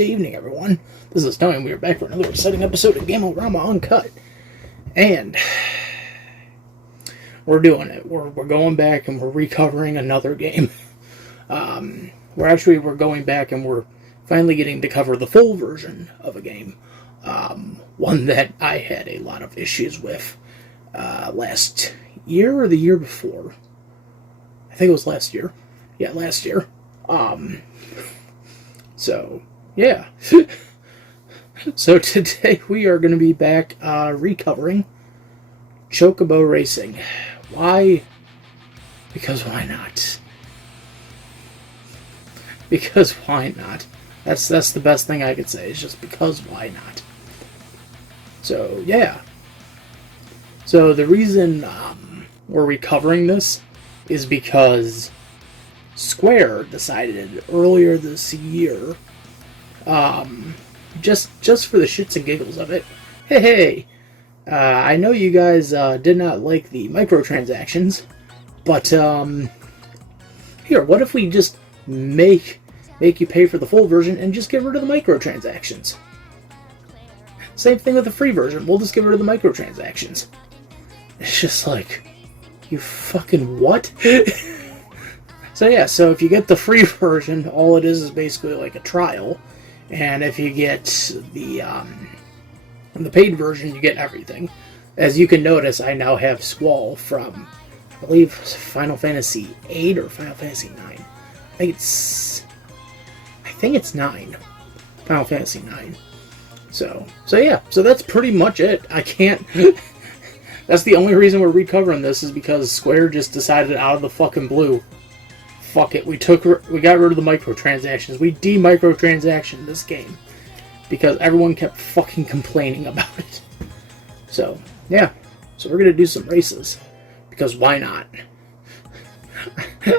Tuesday evening, everyone. This is Tony, and we are back for another exciting episode of Game-O-Rama Uncut. And we're doing it. We're going back and we're recovering another game. We're going back and we're finally getting to cover the full version of a game. One that I had a lot of issues with last year or the year before. I think it was last year. Yeah, last year. So, yeah. So today we are going to be back recovering Chocobo Racing. Why? Because why not? Because why not? That's the best thing I could say, is just because why not? So, yeah. So the reason we're recovering this is because Square decided earlier this year, just for the shits and giggles of it, hey, I know you guys did not like the microtransactions, but here, what if we just make you pay for the full version and just get rid of the microtransactions? Same thing with the free version, we'll just get rid of the microtransactions. It's just like, you fucking what? So yeah, so if you get the free version, all it is basically like a trial, and if you get the paid version, you get everything. As you can notice, I now have Squall from, I believe, Final Fantasy VIII or Final Fantasy IX. I think it's 9. Final Fantasy 9. So yeah, so that's pretty much it. I can't. That's the only reason we're recovering this, is because Square just decided out of the fucking blue. Fuck it, we got rid of the microtransactions. We de-microtransactioned this game because everyone kept fucking complaining about it. So, yeah. So we're gonna do some races because why not?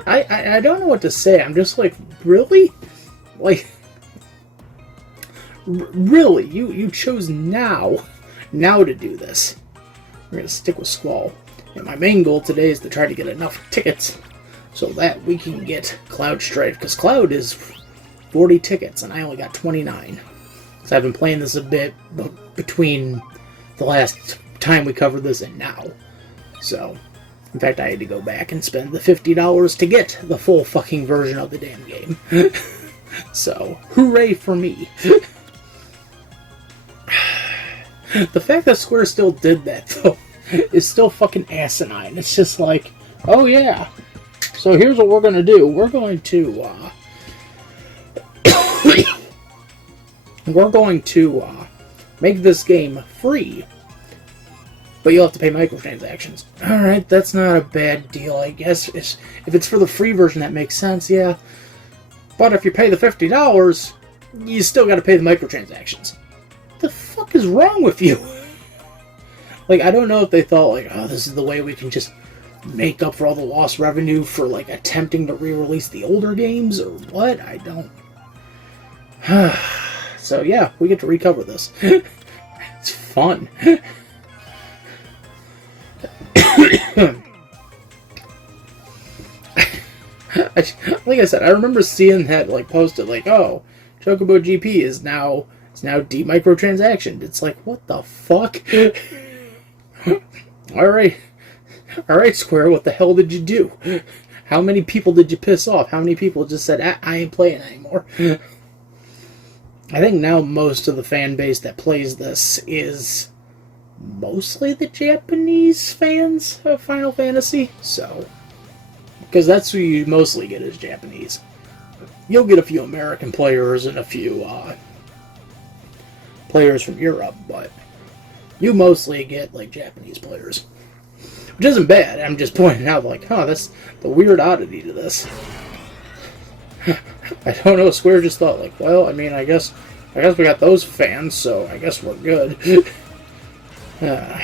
I don't know what to say. I'm just like, really? Like, really? You chose now to do this. We're gonna stick with Squall. And my main goal today is to try to get enough tickets so that we can get Cloud Strife, because Cloud is 40 tickets, and I only got 29. So I've been playing this a bit between the last time we covered this and now. So, in fact, I had to go back and spend the $50 to get the full fucking version of the damn game. So, hooray for me. The fact that Square still did that, though, is still fucking asinine. It's just like, oh yeah, so here's what we're going to do. We're going to, make this game free, but you'll have to pay microtransactions. Alright, that's not a bad deal, I guess. If it's for the free version, that makes sense, yeah. But if you pay the $50, you still got to pay the microtransactions. What the fuck is wrong with you? Like, I don't know if they thought, like, oh, this is the way we can just make up for all the lost revenue for, like, attempting to re-release the older games, or what? I don't. So, yeah, we get to recover this. It's fun. Like I said, I remember seeing that, like, posted, like, oh, Chocobo GP is now de-microtransactioned. It's like, what the fuck? Alright, Square, what the hell did you do? How many people did you piss off? How many people just said, I ain't playing anymore? I think now most of the fan base that plays this is mostly the Japanese fans of Final Fantasy, so, because that's who you mostly get, is Japanese. You'll get a few American players and a few players from Europe, but you mostly get, like, Japanese players. Which isn't bad, I'm just pointing out, like, huh, that's the weird oddity to this. I don't know, Square just thought, like, well, I mean, I guess we got those fans, so I guess we're good. I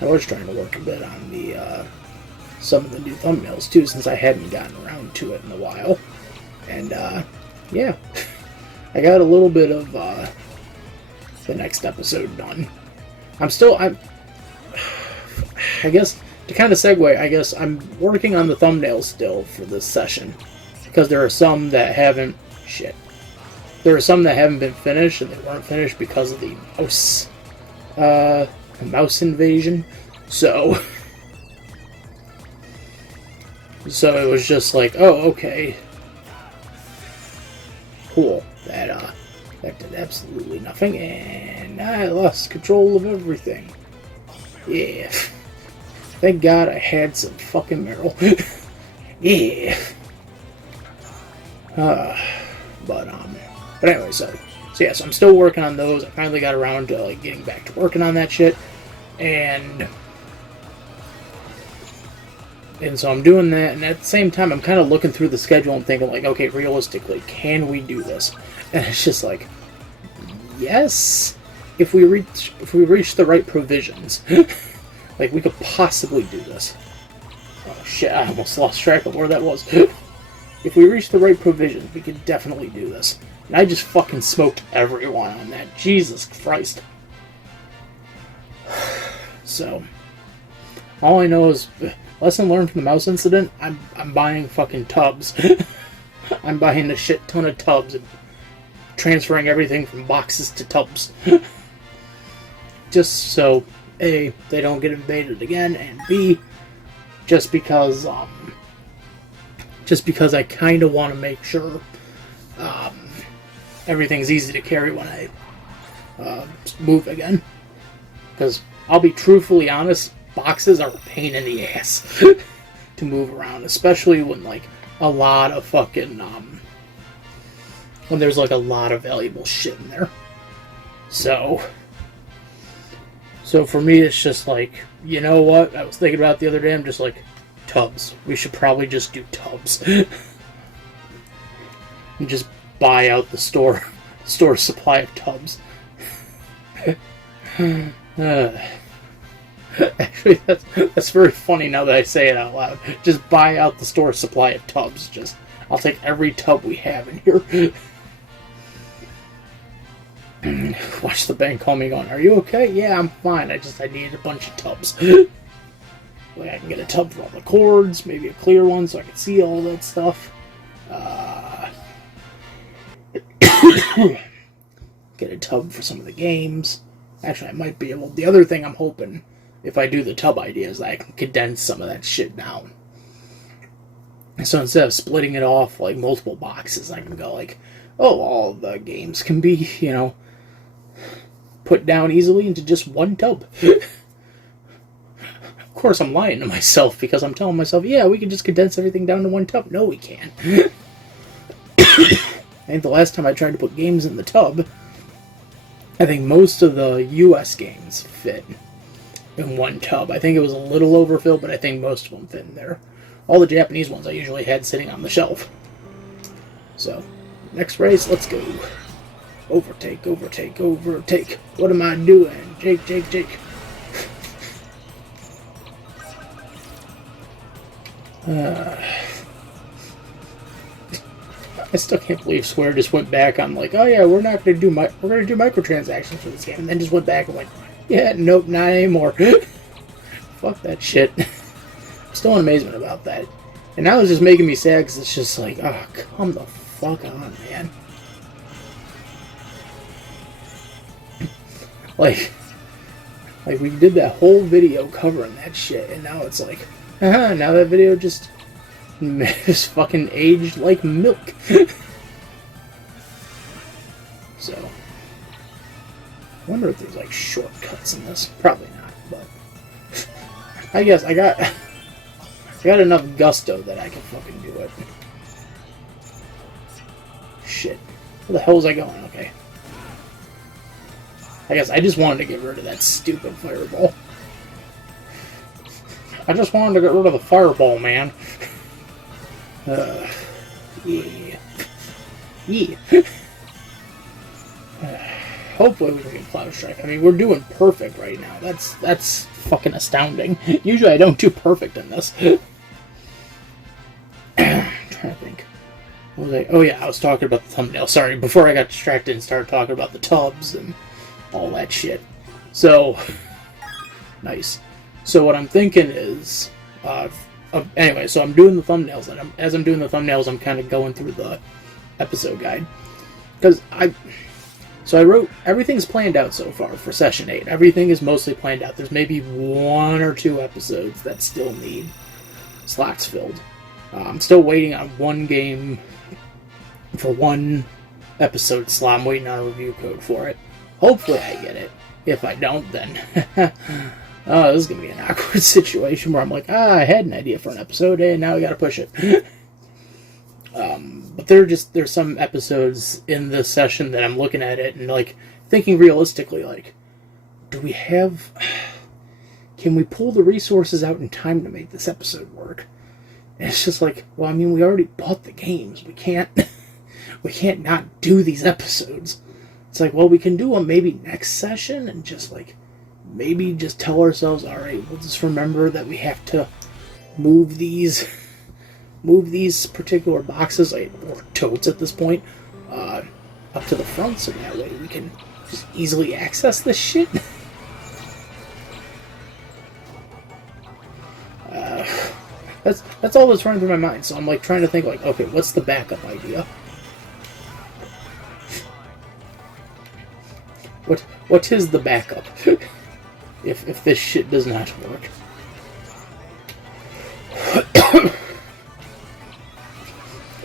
was trying to work a bit on the, some of the new thumbnails, too, since I hadn't gotten around to it in a while. And, yeah. I got a little bit of, the next episode done. I guess, to kind of segue, I guess I'm working on the thumbnails still for this session, because there are some that haven't, shit, There are some that haven't been finished, and they weren't finished because of the mouse invasion. So it was just like, oh, okay, cool. That did absolutely nothing, and I lost control of everything. Yeah. Thank God I had some fucking Meryl. Yeah. But anyway, so yeah, so I'm still working on those. I finally got around to like getting back to working on that shit, and so I'm doing that, and at the same time I'm kind of looking through the schedule and thinking like, okay, realistically, can we do this? And it's just like, yes, if we reach the right provisions, like we could possibly do this. Oh shit, I almost lost track of where that was. If we reach the right provisions, we could definitely do this. And I just fucking smoked everyone on that. Jesus Christ. So, all I know is, lesson learned from the mouse incident, I'm buying fucking tubs. I'm buying a shit ton of tubs and transferring everything from boxes to tubs. Just so, A, they don't get invaded again, and B, just because I kind of want to make sure everything's easy to carry when I move again. Because I'll be truthfully honest, boxes are a pain in the ass to move around, especially when like a lot of fucking when there's like a lot of valuable shit in there. So for me, it's just like, you know what? I was thinking about it the other day. I'm just like, tubs. We should probably just do tubs and just buy out the store supply of tubs. Actually, that's very funny now that I say it out loud. Just buy out the store supply of tubs. Just, I'll take every tub we have in here. Watch the bank call me going, are you okay? Yeah, I'm fine. I need a bunch of tubs. Like, I can get a tub for all the cords, maybe a clear one so I can see all that stuff. Get a tub for some of the games. Actually, I might be able... The other thing I'm hoping, if I do the tub idea, is that I can condense some of that shit down. So instead of splitting it off, like, multiple boxes, I can go like, oh, all the games can be, you know, put down easily into just one tub. Of course, I'm lying to myself, because I'm telling myself, yeah, we can just condense everything down to one tub. No, we can't. I think the last time I tried to put games in the tub, I think most of the US games fit in one tub. I think it was a little overfilled, but I think most of them fit in there. All the Japanese ones I usually had sitting on the shelf. So, next race, let's go. Overtake, overtake, overtake. What am I doing? Jake, Jake, Jake. I still can't believe Square just went back on like, oh yeah, we're not going to do microtransactions for this game, and then just went back and went, yeah, nope, not anymore. Fuck that shit. I'm still in amazement about that. And now it's just making me sad because it's just like, oh, come the fuck on, man. like we did that whole video covering that shit, and now it's like, now that video just fucking aged like milk. So, I wonder if there's like shortcuts in this. Probably not, but I guess I got enough gusto that I can fucking do it. Shit. Where the hell was I going? Okay. I guess I just wanted to get rid of that stupid fireball. I just wanted to get rid of the fireball, man. Yeah. Yeah. Hopefully we can get Cloud Strike. I mean, we're doing perfect right now. That's fucking astounding. Usually I don't do perfect in this. I'm trying to think. What was I? Oh yeah, I was talking about the thumbnail. Sorry, before I got distracted and started talking about the tubs and all that shit. So, nice. So what I'm thinking is, anyway, so I'm doing the thumbnails, and as I'm doing the thumbnails, I'm kind of going through the episode guide. because I wrote, everything's planned out so far for Session 8. Everything is mostly planned out. There's maybe 1 or 2 episodes that still need slots filled. I'm still waiting on one game for 1 episode slot. I'm waiting on a review code for it. Hopefully I get it. If I don't, then this is going to be an awkward situation where I'm like, I had an idea for an episode, and now I got to push it. But there's some episodes in this session that I'm looking at it and, like, thinking realistically, like, can we pull the resources out in time to make this episode work? And it's just like, well, I mean, we already bought the games. We can't not do these episodes. It's like, well, we can do them maybe next session and just, like, maybe just tell ourselves, all right, we'll just remember that we have to move these particular boxes, like, or totes at this point, up to the front, so that way we can just easily access this shit. That's all that's running through my mind. So I'm, like, trying to think, like, okay, what's the backup idea? What is the backup if this shit does not work?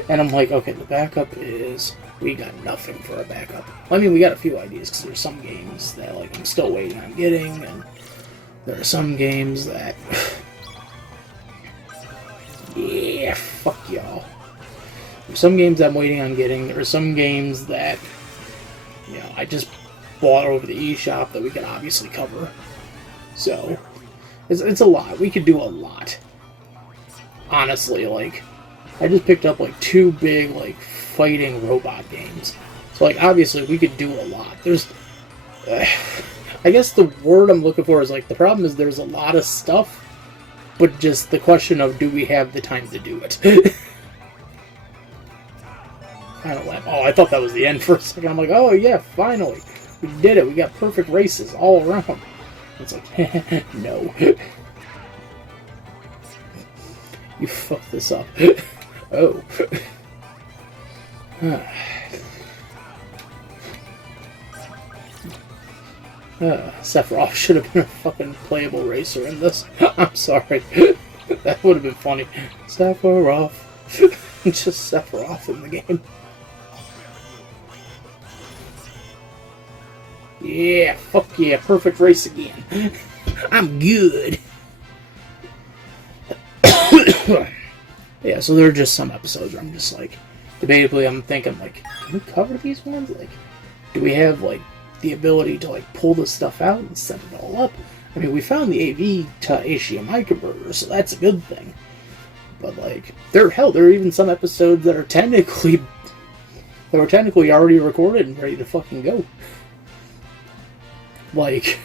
And I'm like, okay, the backup is, we got nothing for a backup. I mean, we got a few ideas, because there's some games that, like, I'm still waiting on getting, and there are some games that, yeah, fuck y'all. There's some games I'm waiting on getting, there are some games that, you know, I just bought over the eShop that we can obviously cover. So, it's a lot. We could do a lot. Honestly, like, I just picked up, like, 2 big, like, fighting robot games. So, like, obviously, we could do a lot. There's... I guess the word I'm looking for is, like, the problem is there's a lot of stuff, but just the question of, do we have the time to do it? I don't laugh. Oh, I thought that was the end for a second. I'm like, oh, yeah, finally. We did it. We got perfect races all around. It's like, no. You fucked this up. Oh. Sephiroth should have been a fucking playable racer in this. I'm sorry. That would have been funny. Sephiroth. Just Sephiroth in the game. Yeah, fuck yeah, perfect race again. I'm good. Yeah, so there are just some episodes where I'm just like, debatably I'm thinking, like, can we cover these ones? Like, do we have, like, the ability to, like, pull this stuff out and set it all up? I mean, we found the AV to HDMI converter, so that's a good thing. But, like, there are even some episodes that are technically already recorded and ready to fucking go. Like,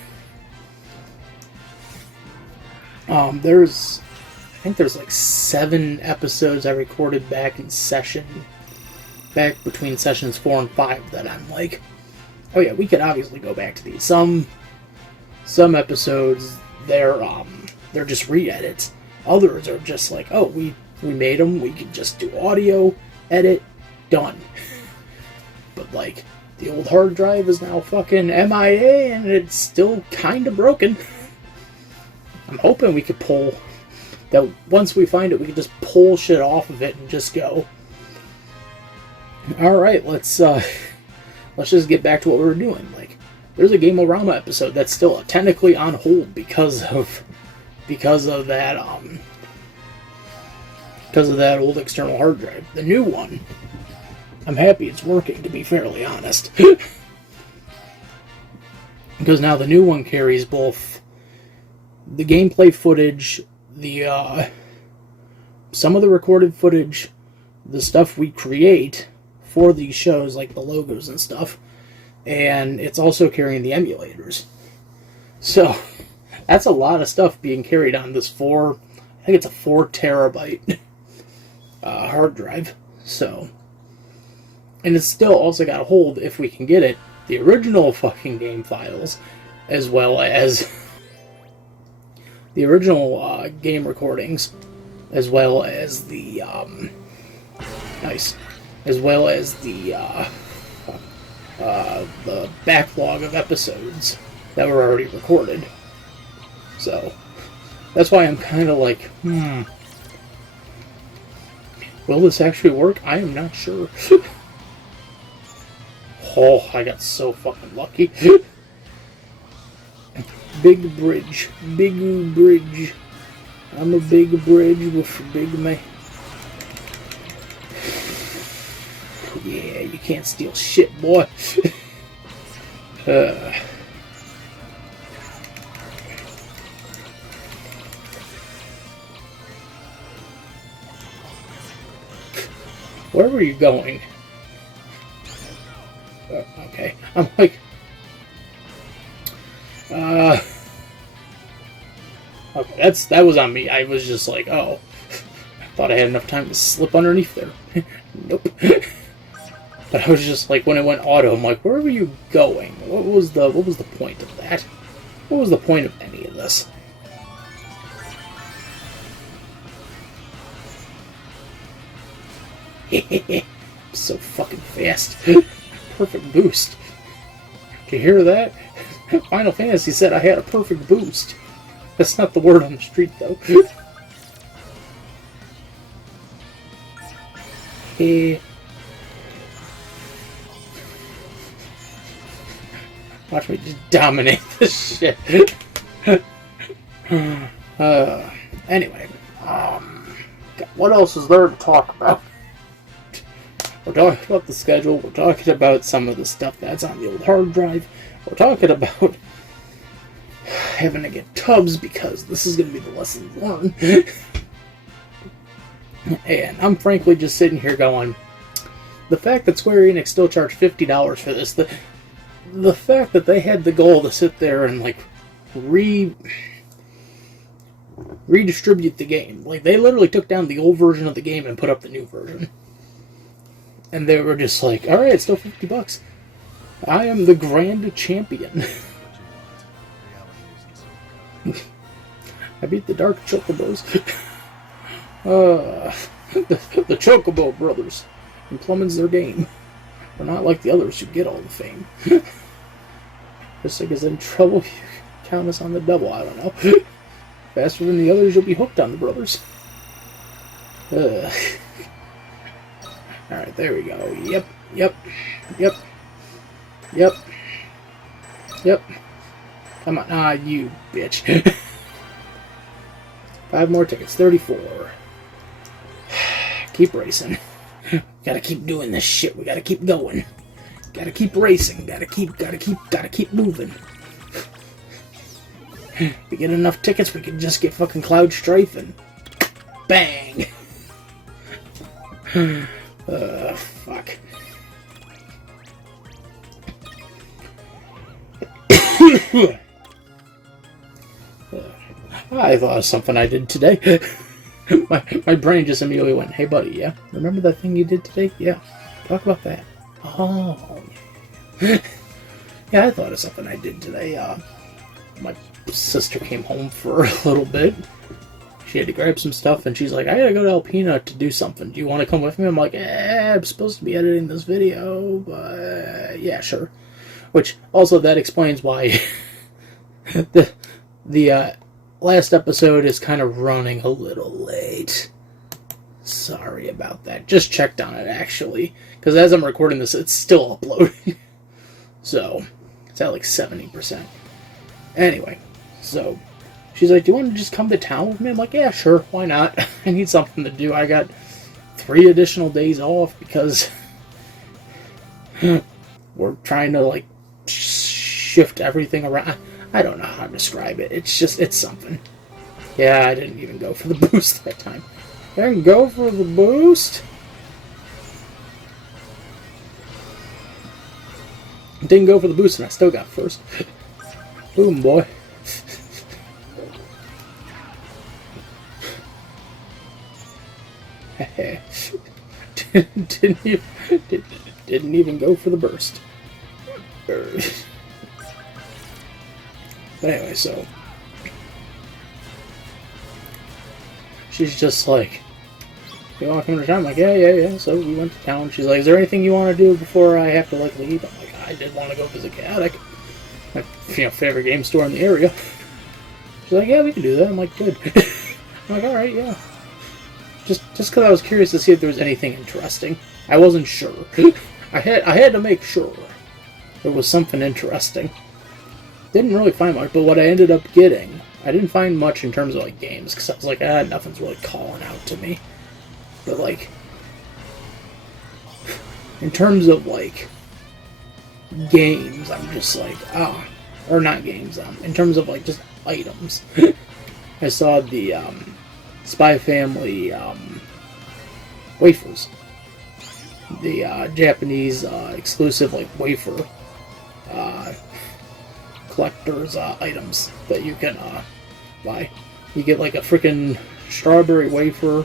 I think there's like 7 episodes I recorded back between sessions 4 and 5 that I'm like, oh yeah, we could obviously go back to these. Some episodes, they're just re-edits. Others are just like, oh, we made them, we can just do audio, edit, done. But like, the old hard drive is now fucking MIA and it's still kinda broken. I'm hoping we could pull that once we find it, we can just pull shit off of it and just go, alright, let's just get back to what we were doing. Like, there's a Game-O-Rama episode that's still technically on hold because of that old external hard drive. The new one, I'm happy it's working, to be fairly honest. Because now the new one carries both the gameplay footage, some of the recorded footage, the stuff we create for these shows, like the logos and stuff, and it's also carrying the emulators. So, that's a lot of stuff being carried on this I think it's a 4 terabyte hard drive. So, and it's still also got to hold, if we can get it, the original fucking game files, as well as the original game recordings, as well as the the backlog of episodes that were already recorded. So that's why I'm kind of like, will this actually work? I am not sure. Oh, I got so fucking lucky. Big bridge. Big bridge. I'm a big bridge with a big man. Yeah, you can't steal shit, boy. Where were you going? Okay, I'm like... Okay, that was on me. I was just like, oh. I thought I had enough time to slip underneath there. Nope. But I was just like, when it went auto, I'm like, where were you going? What was the point of that? What was the point of any of this? So fucking fast. Perfect boost. Did you hear that? Final Fantasy said I had a perfect boost. That's not the word on the street, though. Watch me just dominate this shit. Anyway, what else is there to talk about? We're talking about the schedule. We're talking about some of the stuff that's on the old hard drive. We're talking about having to get tubs because this is going to be the lesson learned. And I'm frankly just sitting here going, the fact that Square Enix still charged $50 for this, the fact that they had the goal to sit there and like redistribute the game. Like, they literally took down the old version of the game and put up the new version. And they were just like, alright, it's still $50. I am the grand champion. I beat the Dark Chocobos. The Chocobo brothers. Implements their game. We're not like the others who get all the fame. Just like is in trouble, you count us on the double, I don't know. Faster than the others, you'll be hooked on the brothers. Alright, there we go. Yep. Come on. Ah, you bitch. 5 more tickets. 34. Keep racing. Gotta keep doing this shit. We gotta keep going. Gotta keep racing. Gotta keep moving. If we get enough tickets, we can just get fucking Cloud Strife and bang. Fuck. I thought of something I did today. my brain just immediately went, hey buddy, yeah? Remember that thing you did today? Yeah. Talk about that. Oh, yeah. Yeah, I thought of something I did today. My sister came home for a little bit. She had to grab some stuff, and she's like, I gotta go to Alpena to do something. Do you want to come with me? I'm like, I'm supposed to be editing this video, but yeah, sure. Which, also, that explains why the last episode is kind of running a little late. Sorry about that. Just checked on it, actually. Because as I'm recording this, it's still uploading. So, it's at like 70%. Anyway, so she's like, do you want to just come to town with me? I'm like, yeah, sure, why not? I need something to do. I got 3 additional days off because we're trying to, like, shift everything around. I don't know how to describe it. It's just, it's something. Yeah, I didn't even go for the boost that time. I didn't go for the boost? Didn't go for the boost and I still got first. Boom, boy. didn't even go for the burst. But anyway, so she's just like, you want to come to town? I'm like, yeah. So we went to town. She's like, is there anything you want to do before I have to, like, leave? I'm like, I did want to go visit Chaotic, my favorite game store in the area. She's like, yeah, we can do that. I'm like, good. I'm like, alright, yeah. Just because I was curious to see if there was anything interesting. I wasn't sure. I had to make sure there was something interesting. Didn't really find much, but what I ended up getting, I didn't find much in terms of like games, because I was like, nothing's really calling out to me. But like, in terms of like games, I'm just like, or not games, in terms of like just items. I saw the Spy Family wafers. The Japanese exclusive like wafer collector's items that you can buy. You get like a freaking strawberry wafer,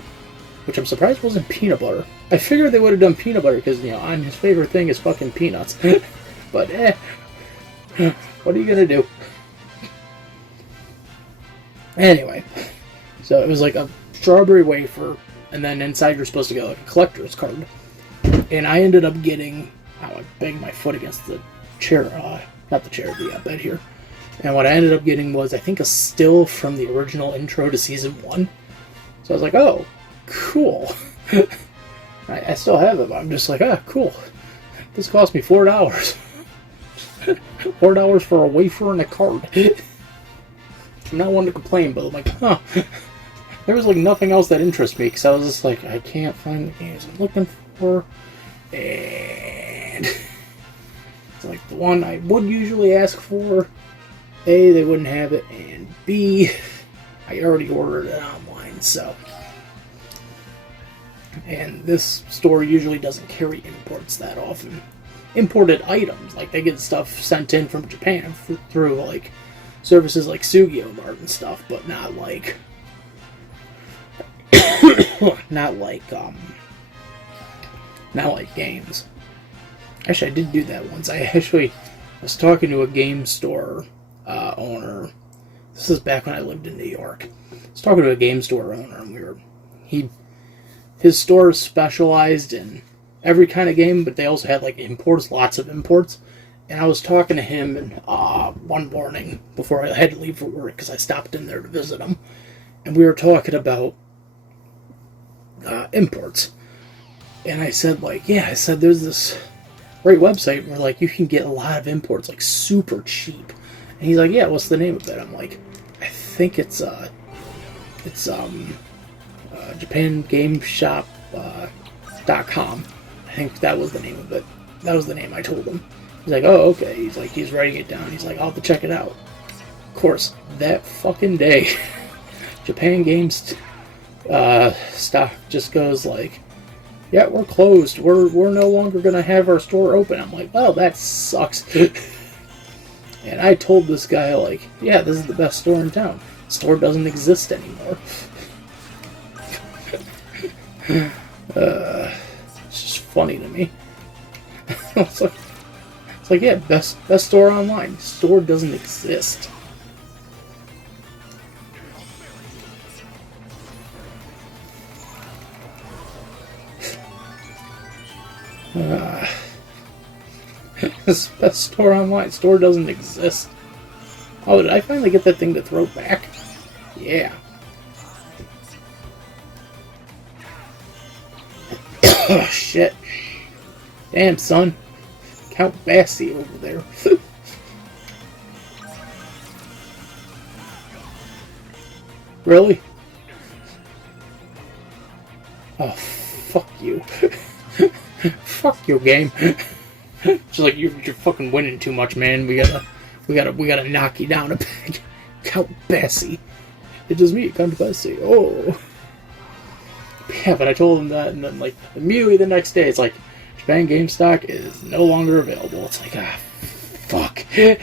which I'm surprised wasn't peanut butter. I figured they would have done peanut butter because, on his favorite thing is fucking peanuts. But what are you gonna do? Anyway, so it was like a strawberry wafer, and then inside you're supposed to get like a collector's card. And I ended up getting, I banged my foot against the chair, not the chair, the bed here. And what I ended up getting was, I think, a still from the original intro to Season 1. So I was like, oh, cool. I still have it, but I'm just like, cool. This cost me $4. $4 for a wafer and a card. I'm not one to complain, but I'm like, there was like nothing else that interests me, because I was just like, I can't find the games I'm looking for. And it's like the one I would usually ask for, A, they wouldn't have it, and B, I already ordered it online, so. And this store usually doesn't carry imports that often. Imported items, like they get stuff sent in from Japan through like services like Sugio Mart and stuff, but not like not like games. Actually, I did do that once. I actually was talking to a game store owner. This is back when I lived in New York. I was talking to a game store owner, and his store specialized in every kind of game, but they also had like imports, lots of imports. And I was talking to him one morning before I had to leave for work, because I stopped in there to visit him, and we were talking about imports. And I said, like, there's this great website where like you can get a lot of imports like super cheap. And he's like, yeah, what's the name of it? I'm like, I think it's JapanGameShop.com. I think that was the name of it. That was the name I told him. He's like, oh, okay. He's like, he's writing it down. He's like, I'll have to check it out. Of course, that fucking day, Japan Games stock just goes like, yeah, we're closed. We're no longer gonna have our store open. I'm like, well, that sucks. And I told this guy, like, yeah, this is the best store in town. The store doesn't exist anymore. It's just funny to me. It's like, yeah, best store online. Store doesn't exist. Best store online. Store doesn't exist. Oh, did I finally get that thing to throw back? Yeah. Oh, shit. Damn, son. Count Basie over there. Really? Oh, fuck you. Fuck you, game. Just like you're fucking winning too much, man. We gotta knock you down a peg. Count Basie. It is me, Count Basie. Oh. Yeah, but I told him that, and then like immediately the next day, it's like Japan GameStop is no longer available. It's like, fuck. Because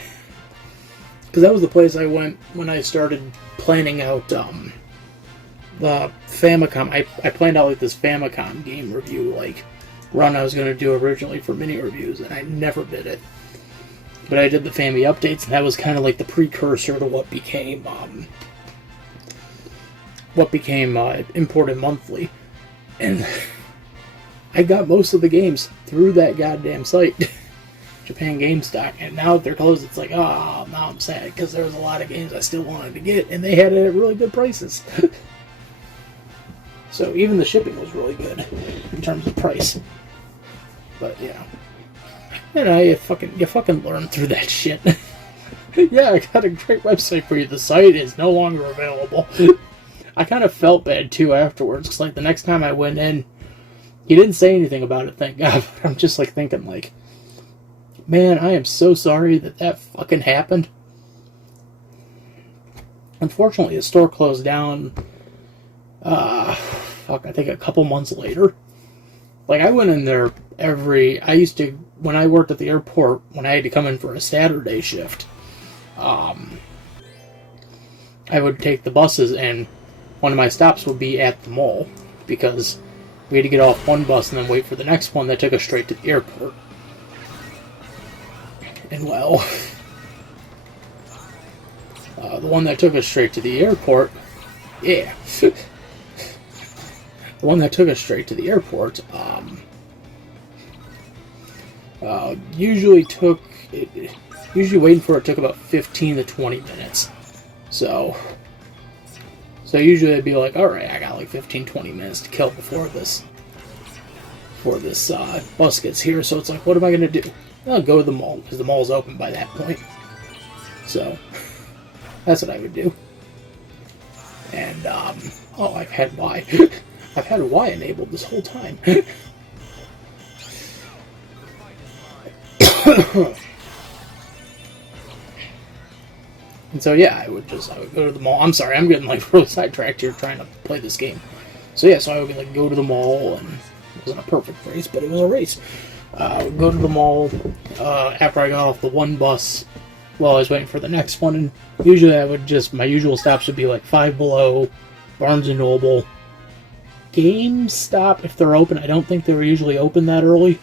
that was the place I went when I started planning out the Famicom. I planned out like this Famicom game review like run I was going to do originally for mini reviews, and I never did it. But I did the Fami updates, and that was kind of like the precursor to what became Imported Monthly. And I got most of the games through that goddamn site. Japan GameStop, and now that they're closed, it's like, oh, now I'm sad, because there was a lot of games I still wanted to get, and they had it at really good prices. So even the shipping was really good in terms of price. But yeah, you fucking learn through that shit. Yeah, I got a great website for you. The site is no longer available. I kind of felt bad too afterwards, because like the next time I went in, he didn't say anything about it, thank God. But I'm just like thinking like, man, I am so sorry that fucking happened. Unfortunately, the store closed down, I think a couple months later. Like, I went in there when I worked at the airport, when I had to come in for a Saturday shift, I would take the buses, and one of my stops would be at the mall, because we had to get off one bus and then wait for the next one that took us straight to the airport. And well, the one that took us straight to the airport, yeah, the one that took us straight to the airport, usually waiting for it took about 15 to 20 minutes. So usually I'd be like, alright, I got like 15-20 minutes to kill before this bus gets here. So it's like, what am I going to do? I'll go to the mall, because the mall's open by that point. So that's what I would do. And, I've had Y. I've had Y enabled this whole time. And so yeah, I would go to the mall. I'm sorry, I'm getting like really sidetracked here trying to play this game. So yeah, I would like go to the mall, and it wasn't a perfect race, but it was a race. I would go to the mall after I got off the one bus while I was waiting for the next one, and usually my usual stops would be like Five Below, Barnes & Noble, GameStop if they're open. I don't think they were usually open that early,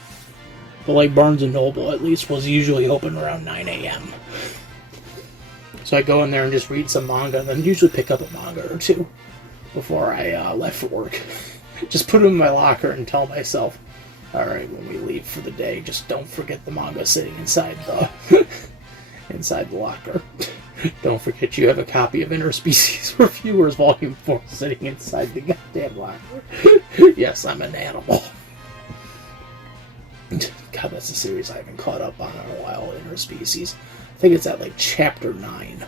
but like Barnes & Noble at least was usually open around 9 a.m. So I go in there and just read some manga, and then usually pick up a manga or two before I left for work. Just put them in my locker and tell myself, alright, when we leave for the day, just don't forget the manga sitting inside the inside the locker. Don't forget you have a copy of Interspecies Reviewers Volume 4 sitting inside the goddamn locker. Yes, I'm an animal. God, that's a series I haven't caught up on in a while, Interspecies. I think it's at like chapter 9.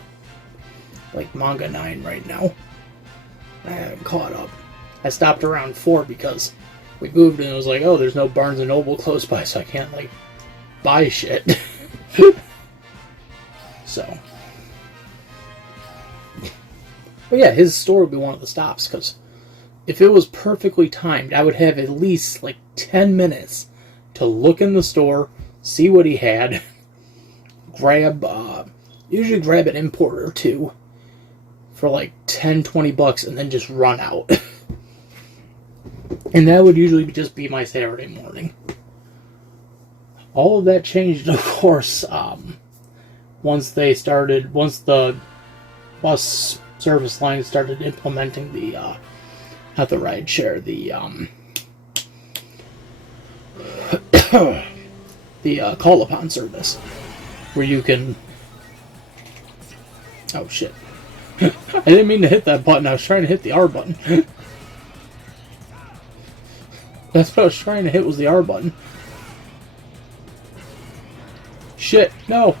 Like manga 9 right now. I haven't caught up. I stopped around 4 because we moved and it was like, oh, there's no Barnes & Noble close by, so I can't like buy shit. So. But yeah, his store would be one of the stops, because if it was perfectly timed, I would have at least like 10 minutes to look in the store, see what he had, usually grab an import or two for like 10-20 bucks, and then just run out. And that would usually just be my Saturday morning. All of that changed, of course, once the bus service line started implementing the, not the ride share, the call upon service, where you can, oh shit, I didn't mean to hit that button, I was trying to hit the R button. That's what I was trying to hit, was the R button. Shit, no!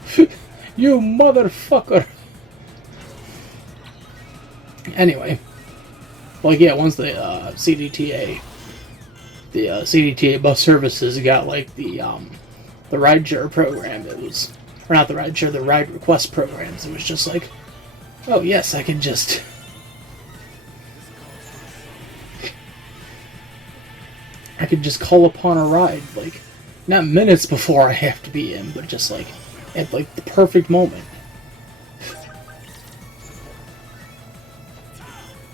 You motherfucker! Anyway, like yeah, once the CDTA bus services got like the ride share program, it was, or not the ride share, the ride request programs. It was just like, oh yes, I can just call upon a ride, like not minutes before I have to be in, but just like at like the perfect moment.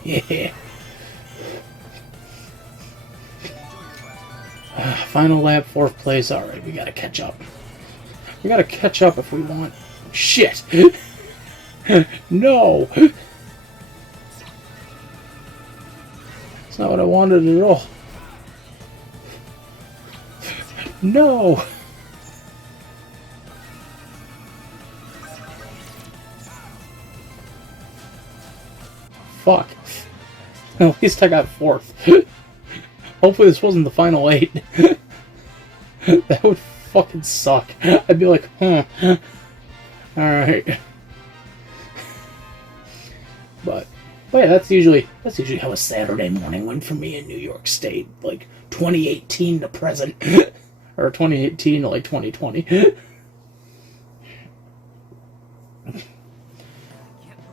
Yeah. Final lap, 4th place. Alright, we gotta catch up. We gotta catch up if we want. Shit! No! That's not what I wanted at all. fuck. At least I got 4th. Hopefully this wasn't the final 8. That would fucking suck. I'd be like, huh. Alright. But yeah, that's usually how a Saturday morning went for me in New York State. Like 2018 to present. Or 2018 to like 2020.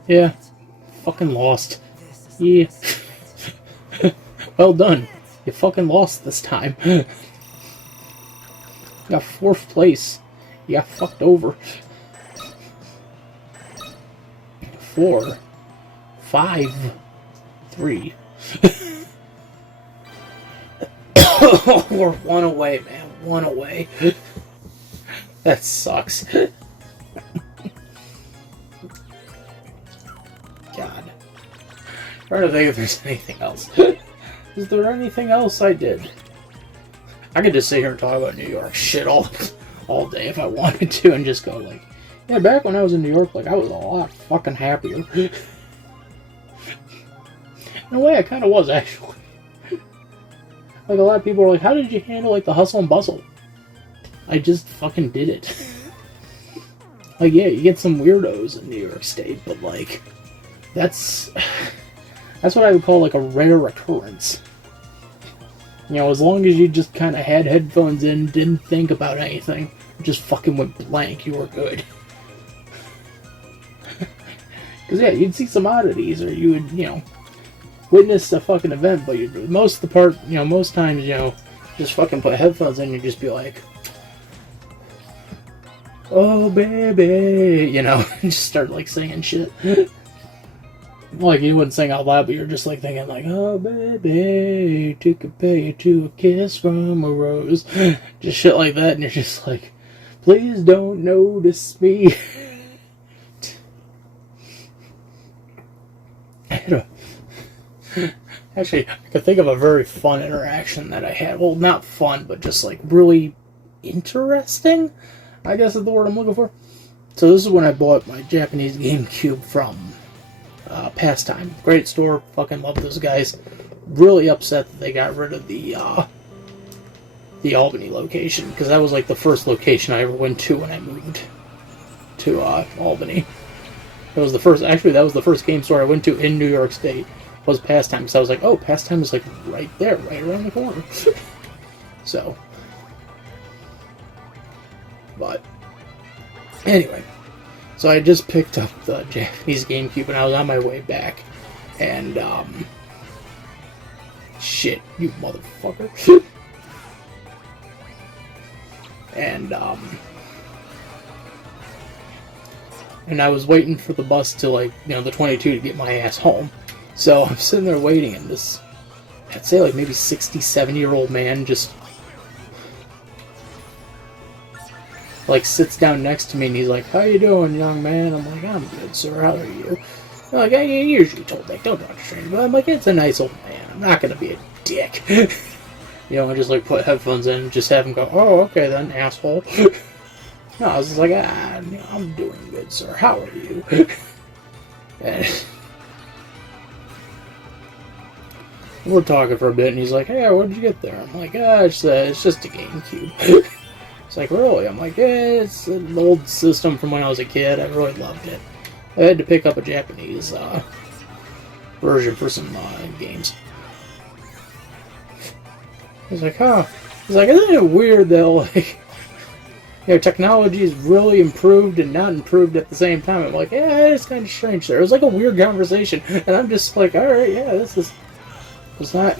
Yeah. Fucking lost. Yeah. Well done. You fucking lost this time. You got 4th place. You got fucked over. 4, 5, 3. We're 1 away, man. 1 away. That sucks. God. I'm trying to think if there's anything else. Is there anything else I did? I could just sit here and talk about New York shit all day if I wanted to, and just go like, yeah, back when I was in New York, like, I was a lot fucking happier. In a way, I kind of was, actually. Like, a lot of people are like, how did you handle, like, the hustle and bustle? I just fucking did it. Like, yeah, you get some weirdos in New York State, but, like, that's what I would call, like, a rare occurrence. You know, as long as you just kind of had headphones in, didn't think about anything, just fucking went blank, you were good. Because, yeah, you'd see some oddities, or you would, you know, witness a fucking event, but most times, you know, just fucking put headphones in and you'd just be like, oh, baby, you know, and just start, like, singing shit. Like, you wouldn't sing out loud, but you're just, like, thinking, like, oh, baby, to compare you to a kiss from a rose. Just shit like that, and you're just like, please don't notice me. Actually, I could think of a very fun interaction that I had. Well, not fun, but just, like, really interesting, I guess is the word I'm looking for. So this is when I bought my Japanese GameCube from Pastime. Great store, fucking love those guys. Really upset that they got rid of the Albany location, because that was like the first location I ever went to when I moved to Albany. It was the first, actually that was the first game store I went to in New York State, was Pastime, because I was like, oh, Pastime is like right there, right around the corner. So, but anyway, so I just picked up the Japanese GameCube and I was on my way back, and shit, you motherfucker. And I was waiting for the bus to, like, you know, the 22 to get my ass home. So I'm sitting there waiting, and this, I'd say, like, maybe 67-year-old man just, like, sits down next to me, and he's like, how you doing, young man? I'm like, I'm good, sir, how are you? They're like, I usually told that, don't talk to strangers. But I'm like, it's a nice old man, I'm not gonna be a dick. You know, I just, like, put headphones in and just have him go, oh, okay then, asshole. No, I was just like, I'm doing good, sir, how are you? And we're talking for a bit, and he's like, hey, where'd you get there? I'm like, it's just a GameCube. It's like, really? I'm like, yeah, it's an old system from when I was a kid. I really loved it. I had to pick up a Japanese version for some games. He's like, huh. He's like, isn't it weird that, like, you know, technology is really improved and not improved at the same time? I'm like, yeah, it's kind of strange, sir. It was like a weird conversation, and I'm just like, alright, yeah, this is... It's not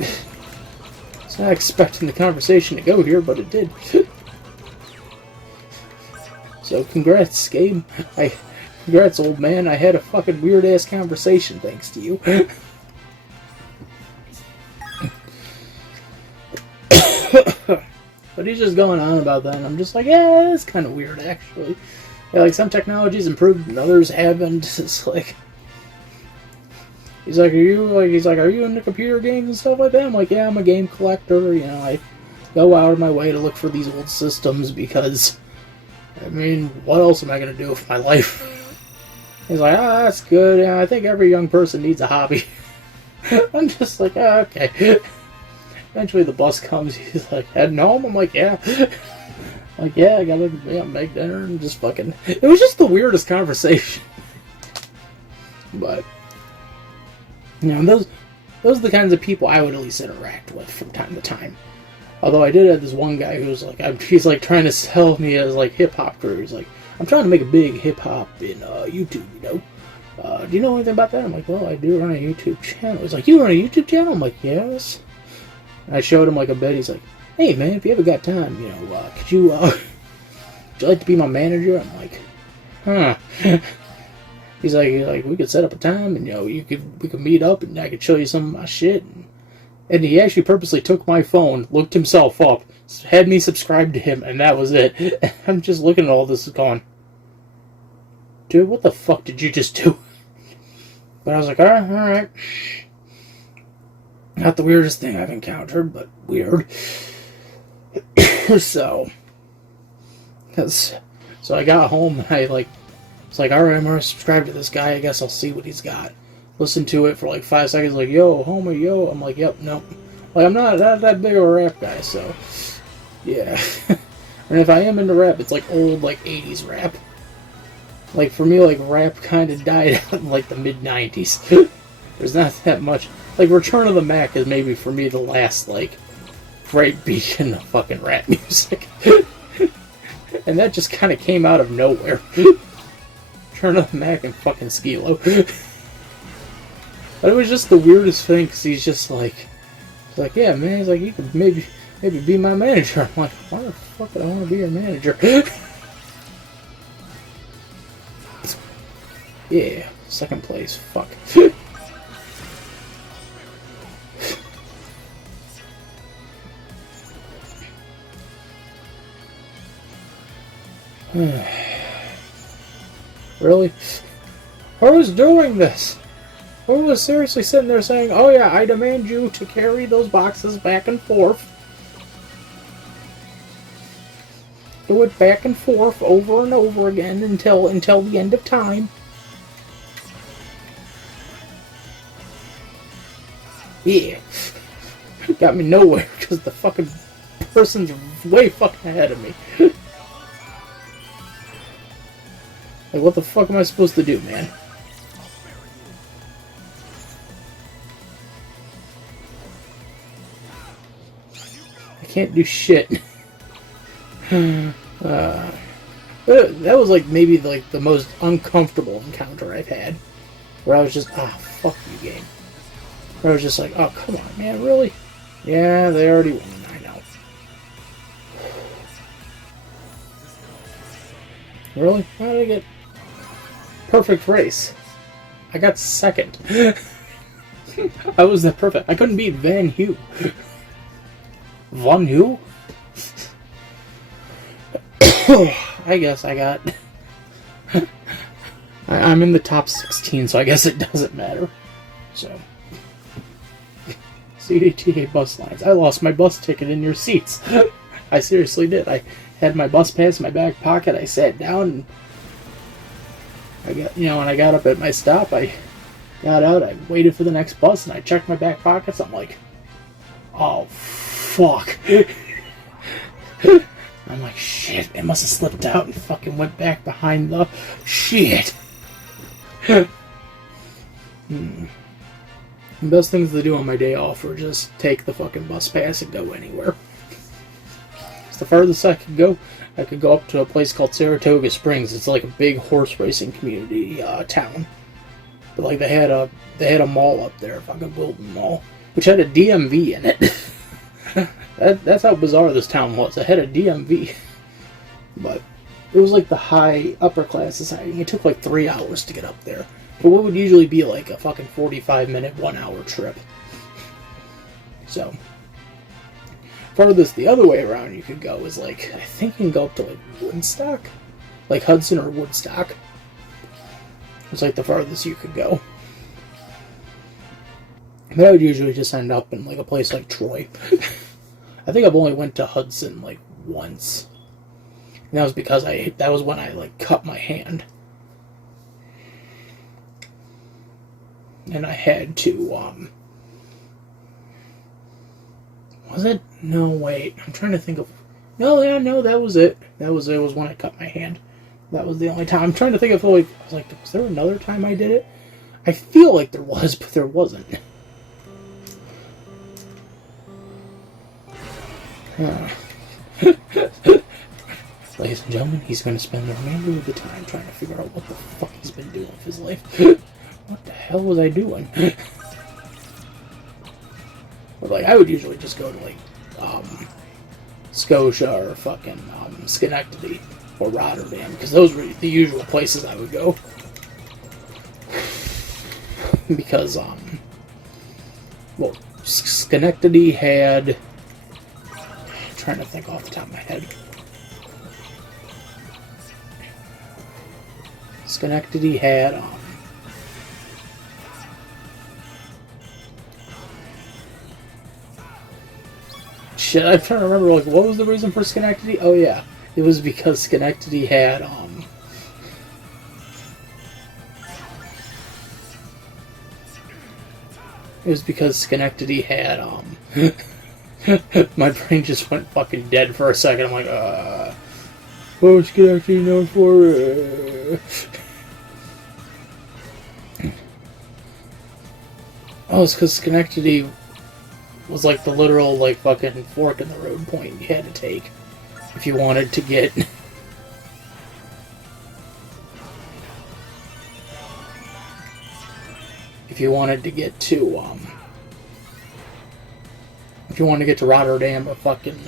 expecting the conversation to go here, but it did. So, congrats, Gabe. Congrats, old man. I had a fucking weird-ass conversation thanks to you. But he's just going on about that, and I'm just like, yeah, it's kind of weird, actually. Yeah, like, some technology's improved and others haven't. It's like... He's like, are you into computer games and stuff like that? I'm like, yeah, I'm a game collector. You know, I go out of my way to look for these old systems because, I mean, what else am I going to do with my life? He's like, "Ah, that's good. Yeah, I think every young person needs a hobby." I'm just like, "Ah, okay." Eventually the bus comes. He's like, "Heading home?" I'm like, "Yeah." Like, "Yeah, I gotta make dinner," and just fucking... It was just the weirdest conversation. But, you know, those are the kinds of people I would at least interact with from time to time. Although I did have this one guy who was like, he's like trying to sell me as like hip-hop career. He's like, "I'm trying to make a big hip-hop in YouTube, you know. Do you know anything about that?" I'm like, "Well, I do run a YouTube channel." He's like, "You run a YouTube channel?" I'm like, "Yes." And I showed him like a bit. He's like, "Hey man, if you ever got time, you know, would you like to be my manager?" I'm like, "Huh." He's like, "We could set up a time, and you know, we could meet up, and I could show you some of my shit." And he actually purposely took my phone, looked himself up, had me subscribe to him, and that was it. And I'm just looking at all this going, "Dude, what the fuck did you just do?" But I was like, all right. Not the weirdest thing I've encountered, but weird. So I got home, and I it's like, all right, I'm gonna subscribe to this guy. I guess I'll see what he's got. Listen to it for like 5 seconds, like, "Yo, homie, yo." I'm like, "Yep, nope." Like, I'm not that big of a rap guy, so yeah. And if I am into rap, it's like old, like 80s rap. Like for me, like rap kind of died out in like the mid-90s. There's not that much. Like Return of the Mac is maybe for me the last like great beacon of fucking rap music. And that just kind of came out of nowhere. Return of the Mac and fucking Skilo. But it was just the weirdest thing, because he's like, "Yeah, man," he's like, "You could maybe be my manager." I'm like, "Why the fuck would I want to be your manager?" Yeah, second place, fuck. Really? Who was doing this? Who was seriously sitting there saying, "Oh yeah, I demand you to carry those boxes back and forth. Do it back and forth over and over again until the end of time." Yeah. Got me nowhere because the fucking person's way fucking ahead of me. Like, what the fuck am I supposed to do, man? I can't do shit. That was like maybe like the most uncomfortable encounter I've had, where I was just, fuck you, game. Where I was just like, "Oh, come on, man, really?" Yeah, they already won, I know. Really? How did I get perfect race? I got second. I was that perfect. I couldn't beat Van Hue. Van Hue? I guess I got... I'm in the top 16, so I guess it doesn't matter. So... CDTA bus lines. I lost my bus ticket in your seats. I seriously did. I had my bus pass in my back pocket. I sat down and I got, when I got up at my stop, I got out, I waited for the next bus, and I checked my back pockets. I'm like, "Oh, fuck." I'm like, "Shit, it must have slipped out and fucking went back behind the shit." The best things to do on my day off are just take the fucking bus pass and go anywhere. It's the farthest I could go. I could go up to a place called Saratoga Springs. It's like a big horse racing community town. But like they had a mall up there, fucking Wilton Mall, which had a DMV in it. That's how bizarre this town was. It had a DMV, but it was like the high upper class society. It took like 3 hours to get up there. For what would usually be like a fucking 45-minute, 1-hour trip. So, farthest the other way around you could go is like, I think you can go up to like Woodstock? Like Hudson or Woodstock. It's like the farthest you could go. But I would usually just end up in like a place like Troy. I think I've only went to Hudson like once. And that was because that was when I like cut my hand. and I had to, was it? No, wait, I'm trying to think of, no, yeah, no, that was it. It was when I cut my hand. That was the only time. I'm trying to think of, like, I was like, was there another time I did it? I feel like there was, but there wasn't. Ladies and gentlemen, he's going to spend the remainder of the time trying to figure out what the fuck he's been doing with his life. What the hell was I doing? But, like, I would usually just go to, like, Scotia or fucking Schenectady or Rotterdam, because those were the usual places I would go. Because, well, Schenectady had, I'm trying to think off the top of my head. Schenectady had, shit, I'm trying to remember, like, what was the reason for Schenectady? Oh, yeah. It was because Schenectady had, it was because Schenectady had, my brain just went fucking dead for a second. I'm like, what was Schenectady known for? Oh, it's because Schenectady was like the literal, like, fucking fork in the road point you had to take if you wanted to get if you wanted to get to if you wanted to get to Rotterdam or fucking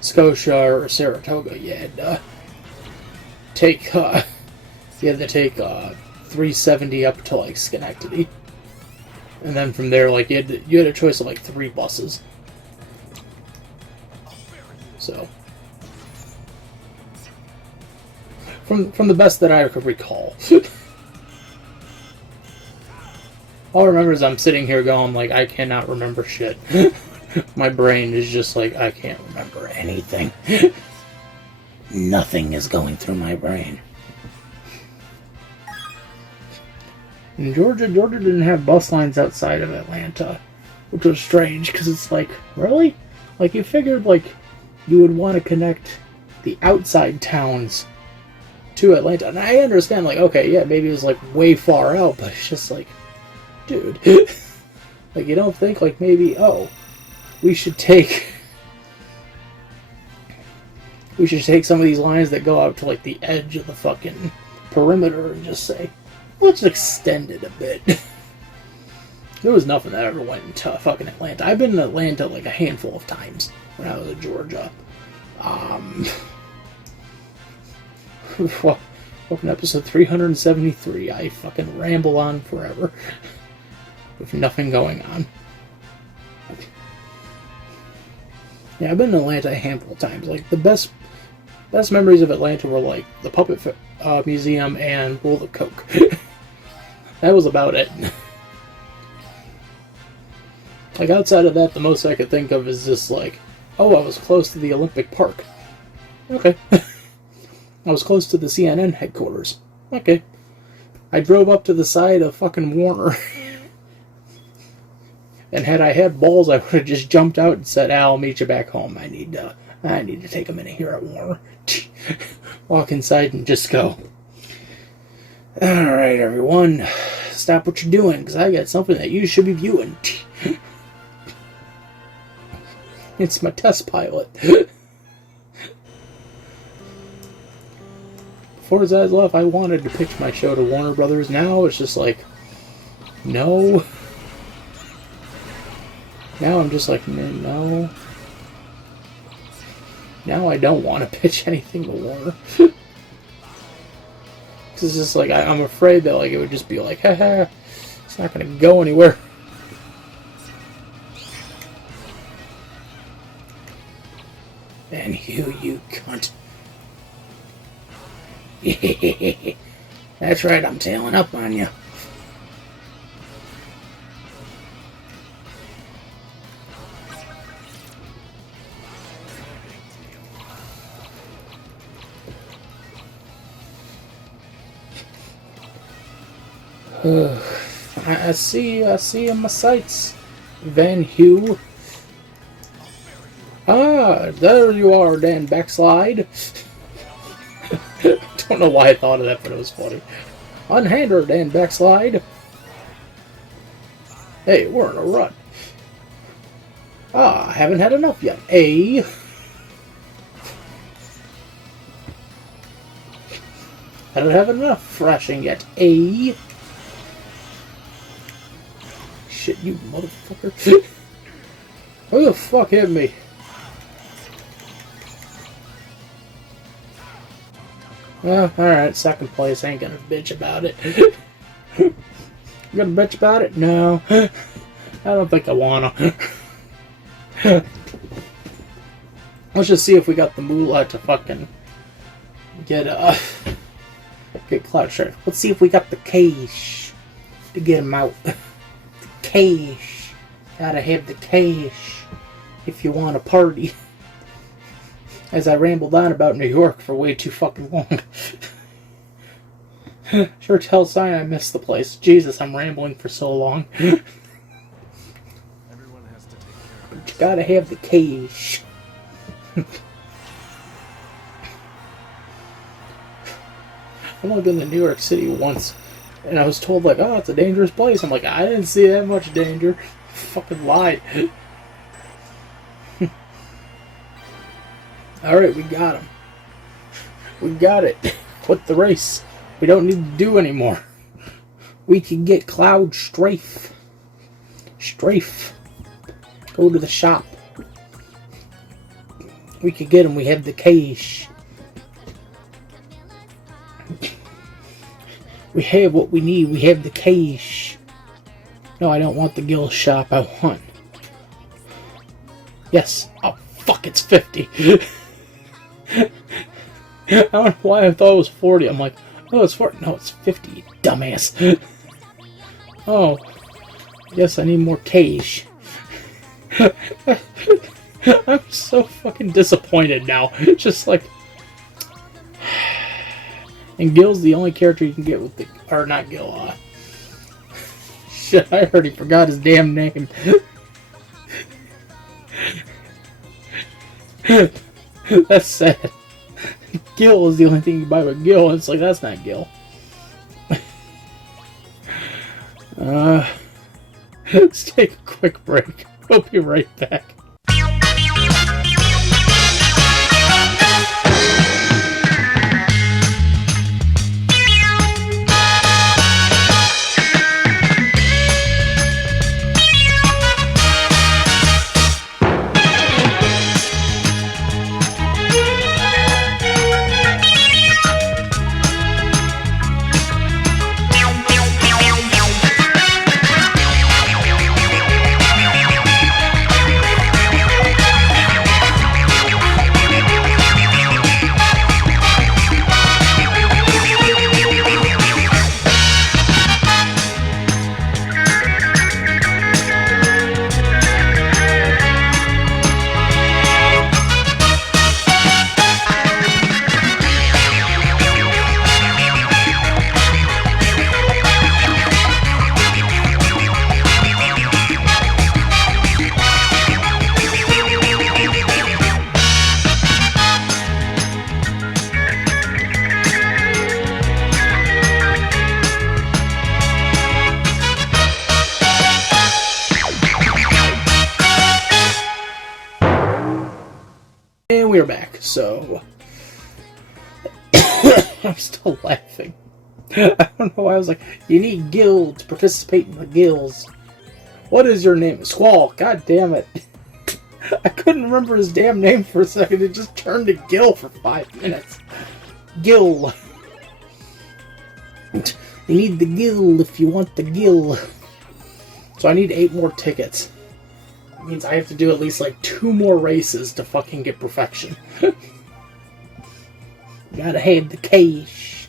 Scotia or Saratoga, you had to take 370 up to, like, Schenectady. And then from there, like, you had a choice of, like, 3 buses. So, from the best that I could recall. All I remember is I'm sitting here going, like, I cannot remember shit. My brain is just like, I can't remember anything. Nothing is going through my brain. In Georgia didn't have bus lines outside of Atlanta, which was strange, because it's like, really? Like, you figured, like, you would want to connect the outside towns to Atlanta. And I understand, like, okay, yeah, maybe it was, like, way far out, but it's just like, dude. Like, you don't think, like, maybe, oh, we should take some of these lines that go out to, like, the edge of the fucking perimeter and just say, let's extend it a bit. There was nothing that ever went into fucking Atlanta. I've been in Atlanta, like, a handful of times when I was in Georgia. Welcome to episode 373. I fucking ramble on forever with nothing going on. Yeah, I've been in Atlanta a handful of times. Like, the best memories of Atlanta were, like, the Puppet Museum and World of Coke. That was about it. Like, outside of that, the most I could think of is just like, oh, I was close to the Olympic Park. Okay. I was close to the CNN headquarters. Okay. I drove up to the side of fucking Warner. And had I had balls, I would have just jumped out and said, I'll meet you back home. I need to take a minute here at Warner. Walk inside and just go, alright, everyone. Stop what you're doing, because I got something that you should be viewing. It's my test pilot. Before his eyes left, I wanted to pitch my show to Warner Brothers. Now it's just like, no. Now I'm just like, no. Now I don't want to pitch anything to Warner. Because it's just like, I'm afraid that, like, it would just be like, haha, it's not going to go anywhere. And you cunt. That's right, I'm tailing up on you. I see in my sights, Van Hugh. Ah, there you are, Dan Backslide. Don't know why I thought of that, but it was funny. Unhand her, Dan Backslide. Hey, we're in a rut. Ah, haven't had enough yet. A. I don't have enough thrashing yet. A. Shit, you motherfucker. Who the fuck hit me? Well, alright, second place. Ain't gonna bitch about it. You gonna bitch about it? No. I don't think I wanna. Let's just see if we got the moolah to fucking get Cloud Sheriff. Let's see if we got the cash to get him out. The cash. Gotta have the cash if you want a party. As I rambled on about New York for way too fucking long. Sure tell sign I missed the place. Jesus, I'm rambling for so long. Everyone has to take care of it. But you gotta have the cash. I've only been to New York City once, and I was told, like, oh, it's a dangerous place. I'm like, I didn't see that much danger. I fucking lied. Alright, we got him. We got it. Quit the race. We don't need to do anymore. We can get Cloud Strafe. Strafe. Go to the shop. We could get him. We have the cash. We have what we need. We have the cash. No, I don't want the Gill shop. I want... Yes. Oh, fuck, it's 50. I don't know why I thought it was 40. I'm like, oh, it's 40. No, it's 50, you dumbass. Oh. Yes, I need more cash. I'm so fucking disappointed now. Just like... And Gil's the only character you can get with the... Or not Gil, Shit, I already forgot his damn name. That's sad. Gil is the only thing you buy with Gil, and it's like, that's not Gil. Let's take a quick break. We'll be right back. And we're back, so... I'm still laughing. I don't know why I was like, you need Gil to participate in the Gills. What is your name? Squall, god damn it. I couldn't remember his damn name for a second, it just turned to Gil for 5 minutes. Gil. You need the Gil if you want the Gil. So I need 8 more tickets. That means I have to do at least like 2 more races to fucking get perfection. Gotta have the cash.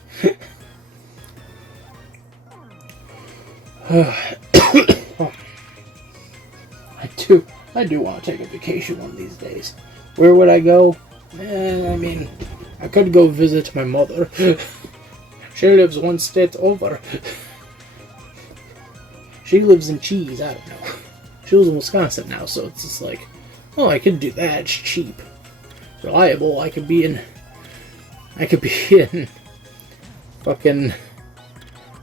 I do want to take a vacation one of these days. Where would I go? I mean, I could go visit my mother. She lives one state over. She lives in cheese, I don't know. She lives in Wisconsin now, so it's just like, oh, I could do that, it's cheap. Reliable, I could be in fucking,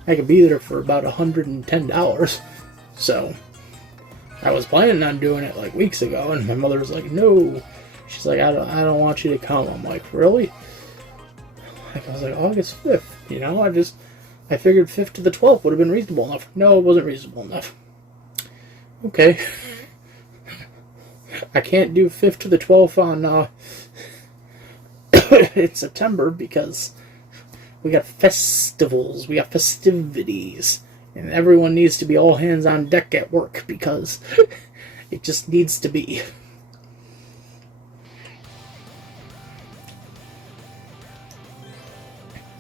I could be there for about $110. So, I was planning on doing it like weeks ago, and my mother was like, no. She's like, I don't want you to come. I'm like, really? Like, I was like, August 5th, you know? I figured 5th to the 12th would have been reasonable enough. No, it wasn't reasonable enough. Okay. I can't do 5th to the 12th on, it's September because we got festivals, we got festivities, and everyone needs to be all hands on deck at work because it just needs to be.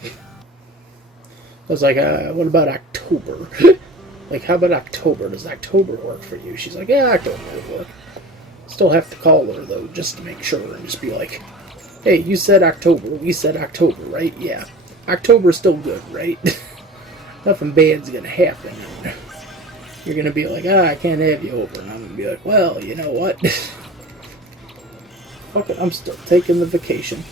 I was like, what about October? Like, how about October? Does October work for you? She's like, yeah, October will work. Still have to call her, though, just to make sure, and just be like, hey, you said October. We said October, right? Yeah. October's still good, right? Nothing bad's gonna happen. And you're gonna be like, I can't have you over. And I'm gonna be like, well, you know what? Fuck it, I'm still taking the vacation.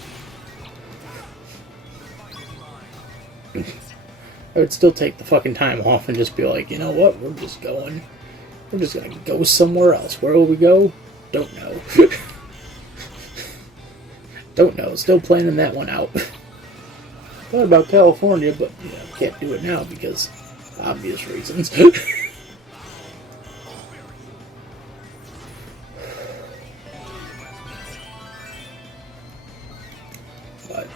I would still take the fucking time off and just be like, you know what, we're just gonna go somewhere else. Where will we go? Don't know. Don't know. Still planning that one out. Thought about California, but you know, can't do it now because obvious reasons. But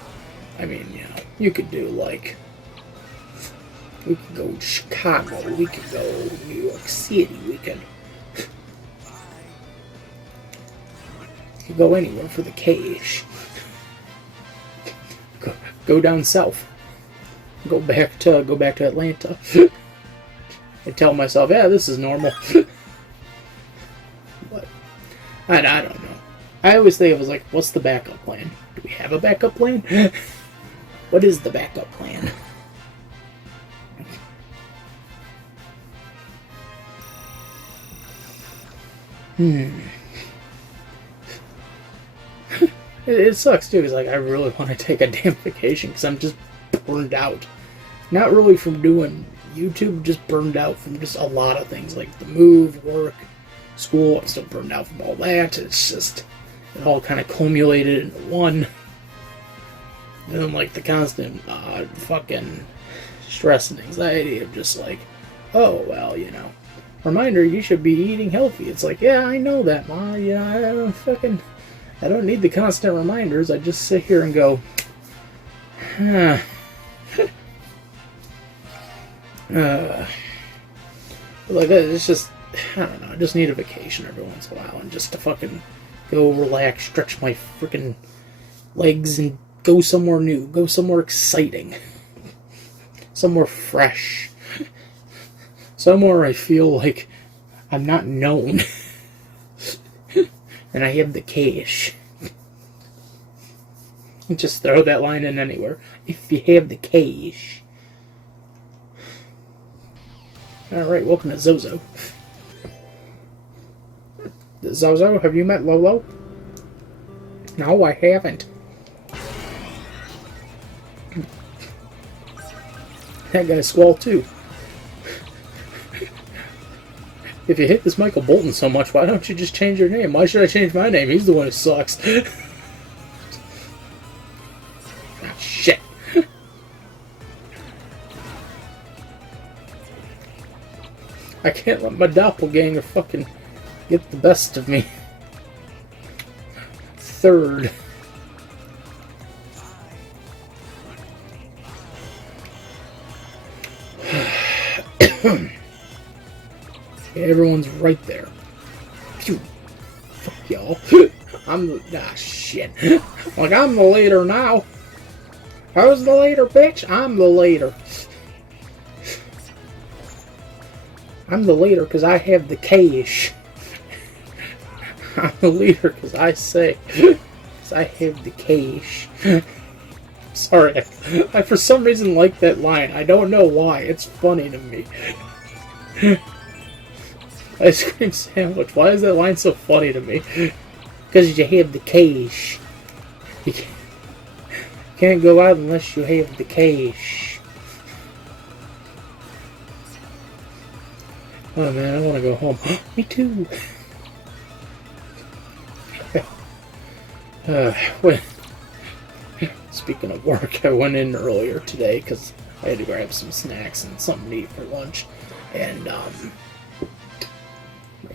I mean, you know, you could do like, we could go to Chicago, we could go to New York City, we could go anywhere for the cash. Go down south. Go back to Atlanta. And tell myself, yeah, this is normal. But I don't know. I always think it was like, what's the backup plan? Do we have a backup plan? What is the backup plan? It sucks too, because like, I really want to take a damn vacation because I'm just burned out. Not really from doing YouTube, just burned out from just a lot of things, like the move, work, school. I'm still burned out from all that. It's just, it all kind of culminated into one. And then like the constant fucking stress and anxiety of just like, oh, well, you know, reminder, you should be eating healthy. It's like, yeah, I know that, Ma. You know, I don't need the constant reminders. I just sit here and go, huh. Like, it's just, I don't know, I just need a vacation every once in a while and just to fucking go relax, stretch my freaking legs and go somewhere new, go somewhere exciting, somewhere fresh, somewhere I feel like I'm not known. And I have the cash. Just throw that line in anywhere. If you have the cash. Alright, welcome to Zozo. Zozo, have you met Lolo? No, I haven't. That guy's Squall too. If you hate this Michael Bolton so much, why don't you just change your name? Why should I change my name? He's the one who sucks. Ah, shit. I can't let my doppelganger fucking get the best of me. Third. Yeah, everyone's right there. Phew. Fuck y'all. Shit. Like, I'm the leader now. Who's the leader, bitch? I'm the leader. I'm the leader because I have the cash. I'm the leader because I say, because I have the cash. Sorry, I for some reason like that line. I don't know why. It's funny to me. ice cream sandwich. Why is that line so funny to me? Because you have the cash. You can't go out unless you have the cash. Oh man, I want to go home. Me too. Speaking of work, I went in earlier today because I had to grab some snacks and something to eat for lunch. And my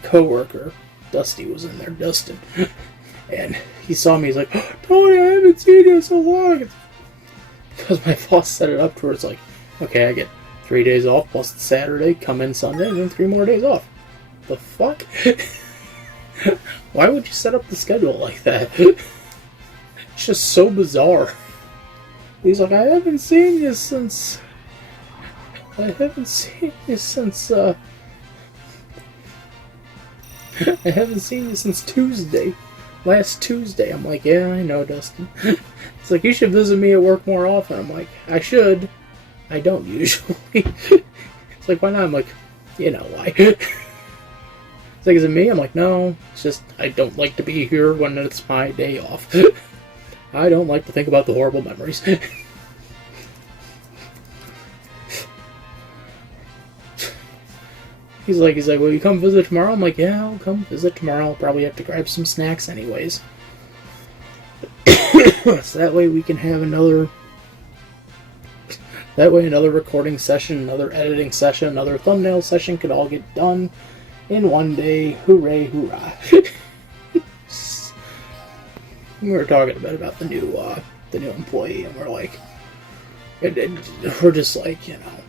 coworker, Dusty, was in there dusting. And he saw me, he's like, Tony, I haven't seen you in so long. Because my boss set it up to where it's like, okay, I get 3 days off plus the Saturday, come in Sunday, and then 3 more days off. The fuck? Why would you set up the schedule like that? It's just so bizarre. He's like, I haven't seen you since Tuesday. Last Tuesday. I'm like, yeah, I know, Dustin. It's like, you should visit me at work more often. I'm like, I should. I don't usually. It's like, why not? I'm like, you know why. It's like, is it me? I'm like, no. It's just, I don't like to be here when it's my day off. I don't like to think about the horrible memories. He's like, will you come visit tomorrow? I'm like, yeah, I'll come visit tomorrow. I'll probably have to grab some snacks anyways. So that way we can have another recording session, another editing session, another thumbnail session could all get done in one day. Hooray, hoorah. We were talking a bit about the new employee, and we're like, we're just like, you know,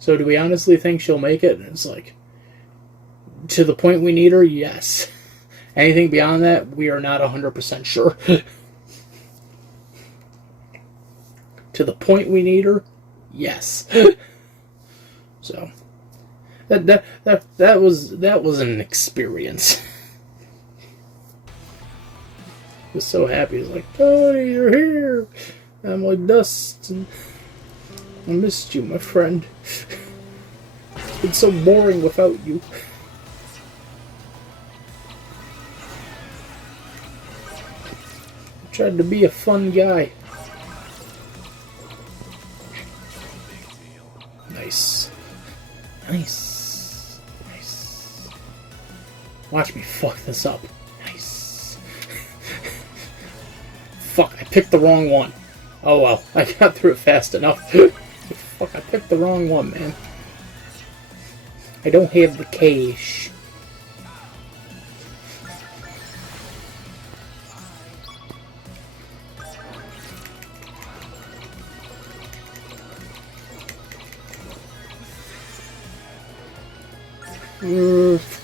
so do we honestly think she'll make it? And it's like, to the point we need her, yes. Anything beyond that, we are not 100% sure. To the point we need her, yes. So that was an experience. I was so happy. He's like, Tony, you're here. And I'm like, Dustin, I missed you, my friend. It's been so boring without you. I tried to be a fun guy. Nice. Nice. Nice. Watch me fuck this up. Nice. Fuck, I picked the wrong one. Oh well, I got through it fast enough. Fuck, I picked the wrong one, man. I don't have the cash.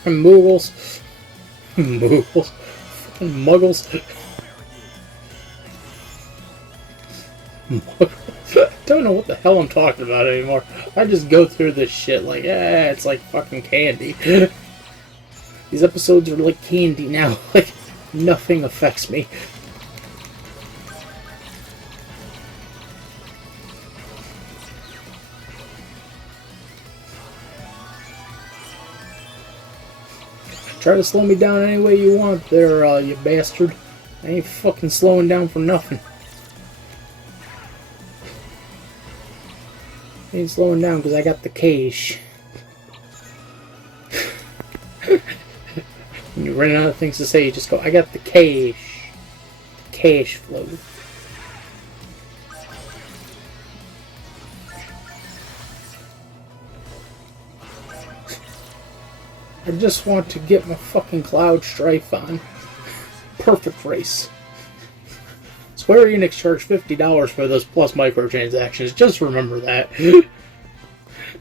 Muggles. Muggles. Muggles. I don't know what the hell I'm talking about anymore. I just go through this shit like, it's like fucking candy. These episodes are like candy now. Like, nothing affects me. Try to slow me down any way you want there, you bastard. I ain't fucking slowing down for nothing. I ain't slowing down because I got the cash. When you run out of things to say, you just go, I got the cash. Cash flow. I just want to get my fucking Cloud Strife on. Perfect race. Square Enix charged $50 for those plus microtransactions. Just remember that. And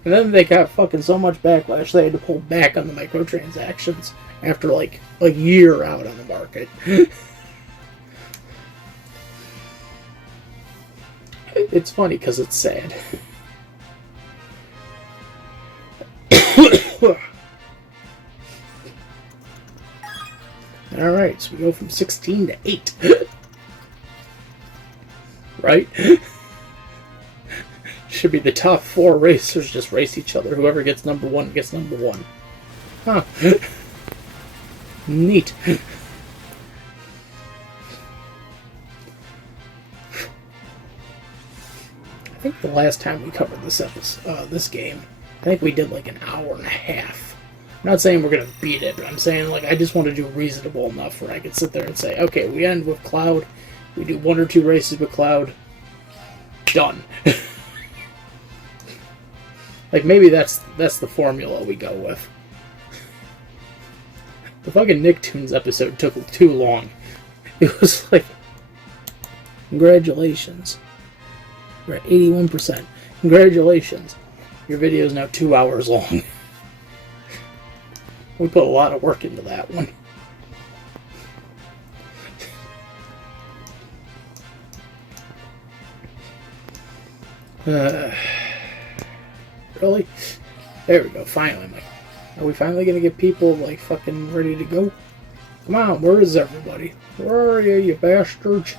then they got fucking so much backlash they had to pull back on the microtransactions after like a year out on the market. It's funny because it's sad. Alright, so we go from 16 to 8. Right? Should be the top 4 racers just race each other. Whoever gets number 1 gets number 1. Huh. Neat. I think the last time we covered this game, I think we did like an hour and a half. I'm not saying we're gonna beat it, but I'm saying like I just want to do reasonable enough where I could sit there and say, okay, we end with Cloud, we do 1 or 2 races with Cloud, done. Like maybe that's the formula we go with. The fucking Nicktoons episode took too long. It was like, congratulations. We're at 81%. Congratulations. Your video is now 2 hours long. We put a lot of work into that one. Really? There we go, finally. Are we finally gonna get people, like, fucking ready to go? Come on, where is everybody? Where are you, you bastards?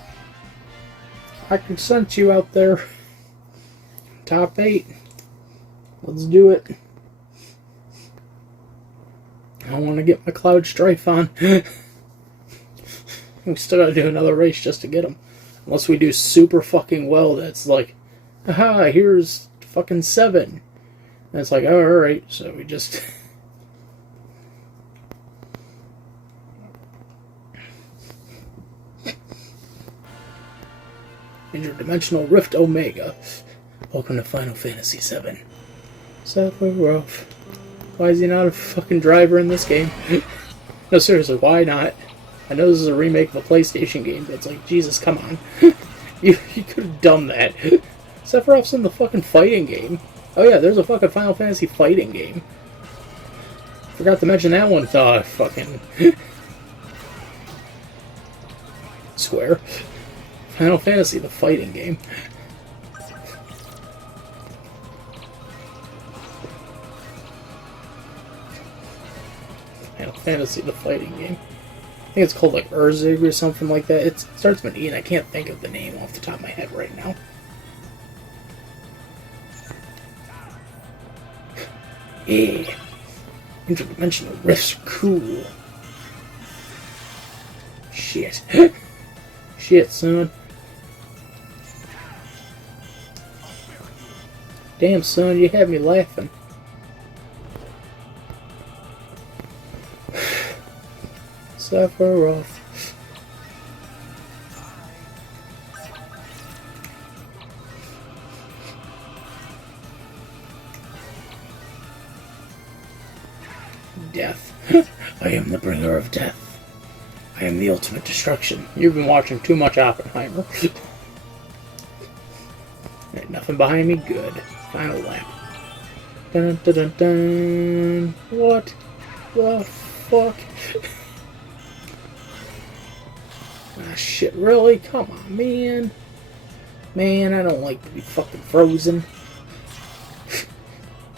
I can sense you out there. Top 8. Let's do it. I want to get my Cloud Strife on. We still gotta do another race just to get them. Unless we do super fucking well, that's like, aha, here's fucking 7. And it's like, oh, alright, so we just... Interdimensional Rift Omega. Welcome to Final Fantasy VII. Sephiroth. Why is he not a fucking driver in this game? No, seriously, why not? I know this is a remake of a PlayStation game, but it's like, Jesus, come on. You could have done that. Sephiroth's in the fucking fighting game. Oh yeah, there's a fucking Final Fantasy fighting game. Forgot to mention that one, fucking... Square. Final Fantasy, the fighting game. Final Fantasy, the fighting game. I think it's called like Urzig or something like that. It starts with an E and I can't think of the name off the top of my head right now. Yeah. Interdimensional rifts are cool. Shit. Shit, son. Damn, son, you had me laughing. Sephiroth. Death. I am the bringer of death. I am the ultimate destruction. You've been watching too much Oppenheimer. Ain't nothing behind me. Good. Final lap. Dun dun dun dun. What the fuck? Ah, shit, really? Come on, man. Man, I don't like to be fucking frozen.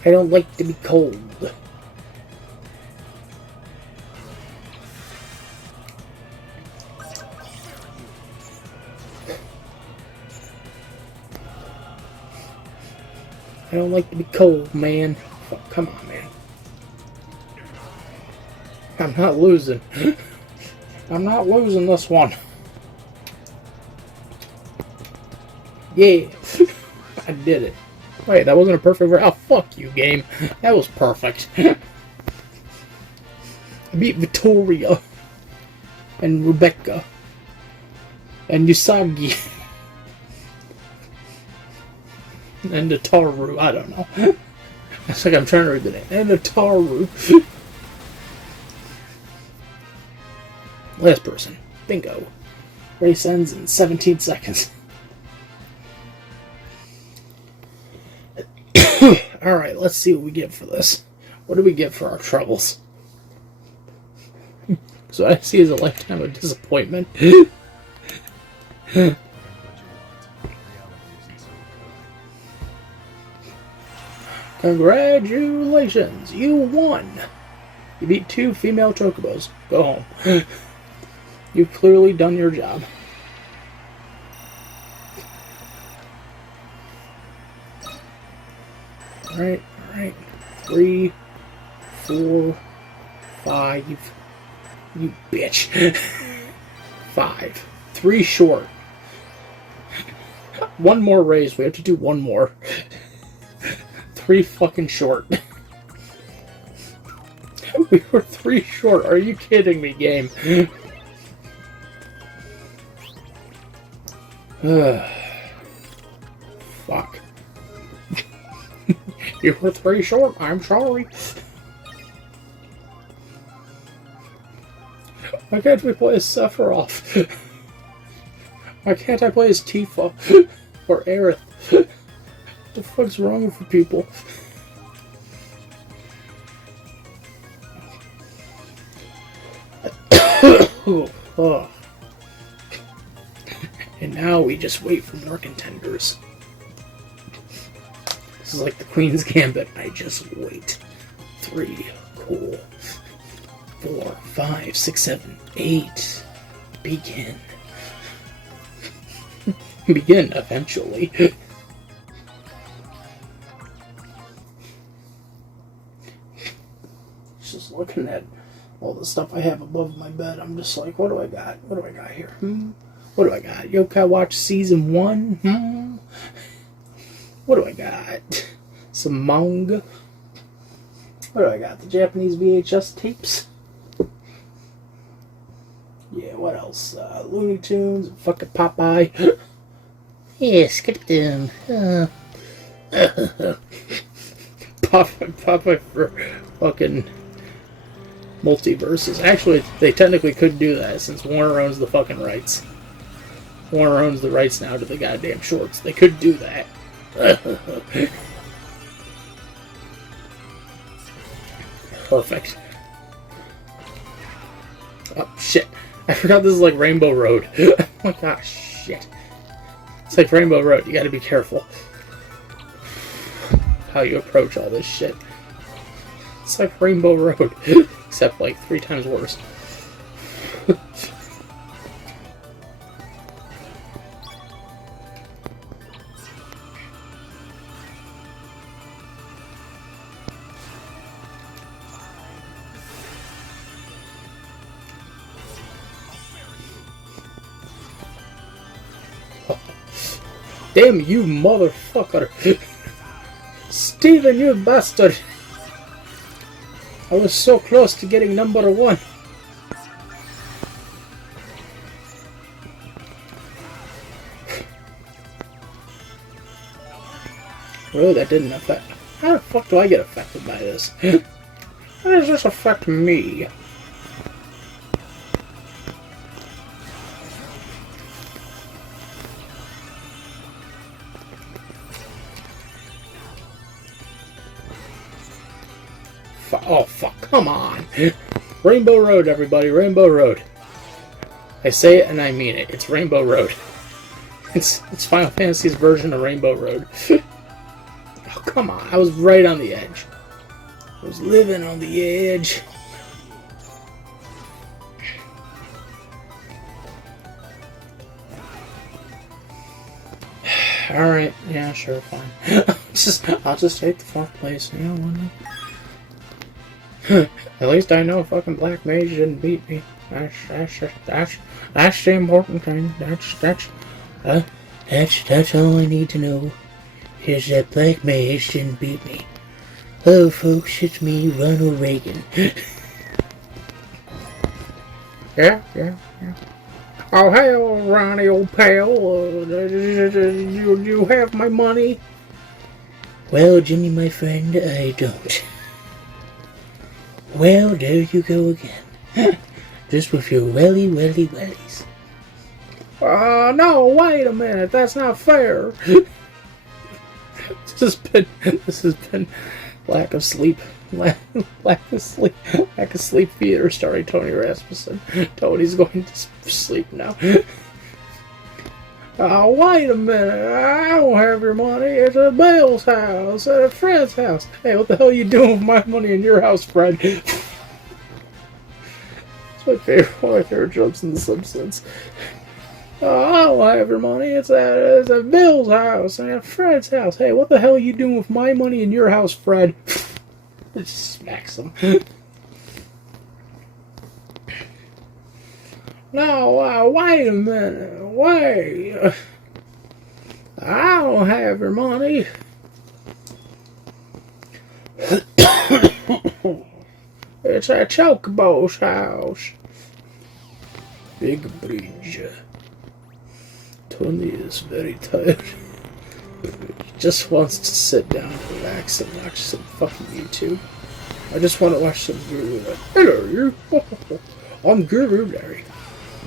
I don't like to be cold. I don't like to be cold, man. Fuck, come on, man. I'm not losing. I'm not losing this one. Yeah. I did it. Wait, that wasn't a perfect... Oh, fuck you, game. That was perfect. I beat Victoria. And Rebecca. And Usagi. And Nataru. I don't know. It's like I'm trying to read the name. And Nataru. Last person. Bingo. Race ends in 17 seconds. Alright, let's see what we get for this. What do we get for our troubles? So I see as a lifetime of disappointment. Congratulations! You won! You beat 2 female chocobos. Go home. You've clearly done your job. Alright, alright. 3, 4, 5. You bitch. 5. 3 short. One more race. We have to do one more. 3 fucking short. We were 3 short. Are you kidding me, game? Fuck. You were 3 short. I'm sorry. Why can't we play as Sephiroth? Why can't I play as Tifa? Or Aerith? What the fuck's wrong with people? Oh. And now we just wait for more contenders. This is like the Queen's Gambit. I just wait. 3. Cool. 4, 5, 6, 7, 8. Begin. Begin eventually. Just looking at all the stuff I have above my bed, I'm just like, what do I got? What do I got here? What do I got? Yokai Watch Season 1? What do I got? Some manga? What do I got? The Japanese VHS tapes? Yeah, what else? Looney Tunes, fucking Popeye. Yeah, skip them. Popeye for fucking multiverses. Actually, they technically could do that since Warner owns the fucking rights. Warner owns the rights now to the goddamn shorts. They could do that. Perfect. Oh, shit. I forgot this is like Rainbow Road. Oh my gosh, shit. It's like Rainbow Road. You gotta be careful how you approach all this shit. It's like Rainbow Road. Except like 3 times worse. Damn you, motherfucker! Steven, you bastard! I was so close to getting number 1. Really, that didn't affect... How the fuck do I get affected by this? How does this affect me? Oh, fuck, come on. Rainbow Road, everybody, Rainbow Road. I say it and I mean it. It's Rainbow Road. It's Final Fantasy's version of Rainbow Road. Oh, come on. I was right on the edge. I was living on the edge. Alright, yeah, sure, fine. I'll just take the 4th place. You know, why not? At least I know fucking Black Mage didn't beat me. That's the important thing. That's all I need to know. Is that Black Mage didn't beat me. Hello, folks. It's me, Ronald Reagan. Yeah. Oh, hell, Ronnie, old pal. You have my money? Well, Jimmy, my friend, I don't. Well, there you go again. Just with your wellies. No, wait a minute. That's not fair. This has been lack of sleep theater starring Tony Rasmussen. Tony's going to sleep now. Oh, wait a minute. I don't have your money. It's at Bill's house, at a friend's house. Hey, what the hell are you doing with my money in your house, Fred? It's one of my favorite jokes in The Simpsons. I don't have your money. It's at Bill's house and at Fred's house. Hey, what the hell are you doing with my money in your house, Fred? It just smacks him. No, wait a minute. Wait. I don't have your money. It's at Chocobo's house. Big bridge. Tony is very tired. He just wants to sit down, relax, and watch some fucking YouTube. I just want to watch some Guru. Hello, you. I'm Guru Larry.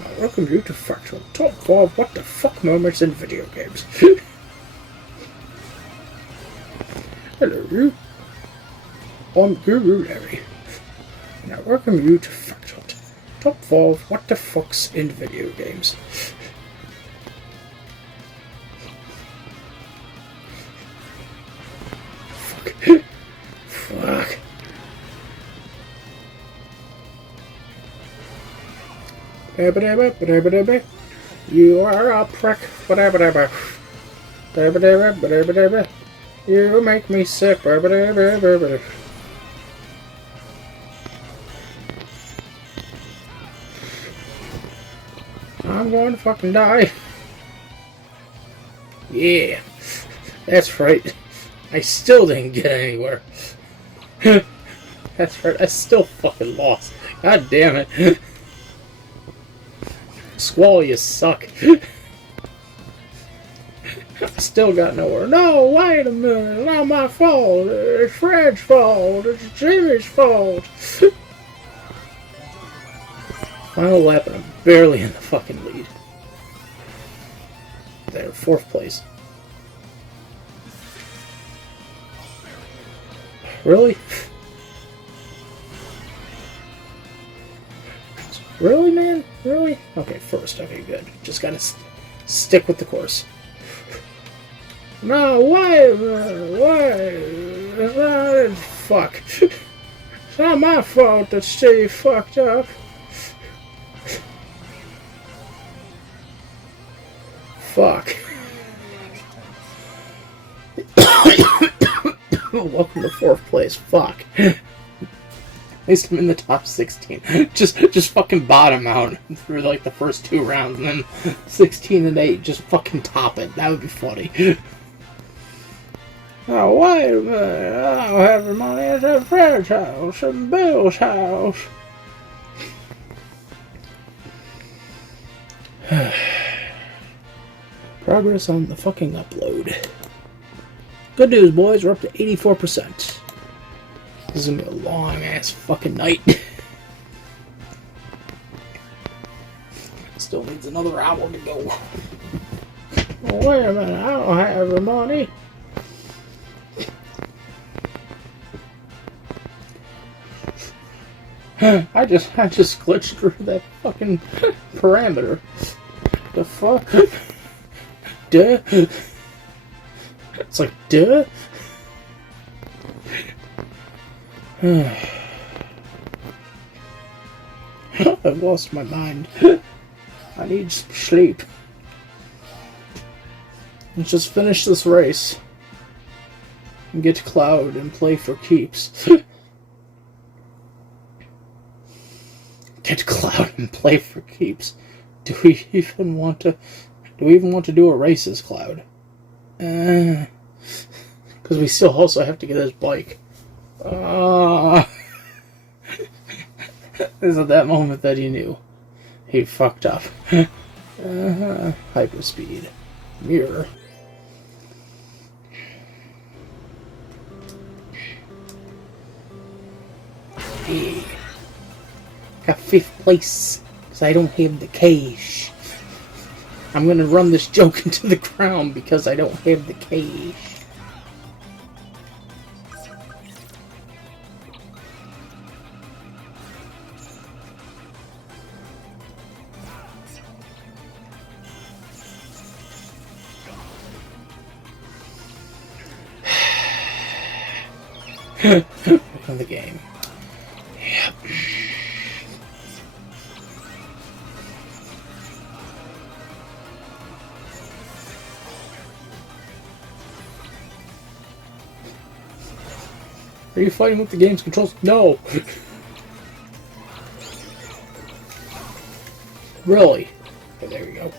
I welcome you to Fractal Top 5 What the Fuck moments in video games. Hello, you. I'm Guru Larry. And I welcome you to Fractal Top 5 What the Fucks in video games. Fuck. You are a prick. You make me sick. I'm going to fucking die. Yeah. That's right. I still didn't get anywhere. That's right, I still fucking lost. God damn it. Squall, you suck. I still got nowhere. No, wait a minute. It's not my fault. It's Fred's fault. It's Jimmy's fault. Final lap and I'm barely in the fucking lead. There, 4th place. Really? Really, man? Really? Okay, first. Okay, good. Just gotta stick with the course. No, why? Fuck. It's not my fault that Steve fucked up. Fuck. Welcome to 4th place. Fuck. At least I'm in the top 16. Just fucking bottom out through like the first 2 rounds, and then 16 and 8 just fucking top it. That would be funny. Oh, wait a minute. I don't have the money at Fred's house and Bill's house. Progress on the fucking upload. Good news, boys. We're up to 84%. This is gonna be a long-ass fucking night. Still needs another hour to go. Oh, wait a minute. I don't have the money. I just glitched through that fucking parameter. The fuck? Duh. It's like, duh. I've lost my mind. I need some sleep. Let's just finish this race and get to Cloud and play for keeps. Get to Cloud and play for keeps. Do we even want to do a race as Cloud? Because we still also have to get his bike. Is it that moment that he knew he fucked up? Hyperspeed. Mirror. Yeah. Got 5th place because I don't have the cash. I'm gonna run this joke into the ground because I don't have the cash. Of the game. Yep. Are you fighting with the game's controls? No! Really? Okay, there you go.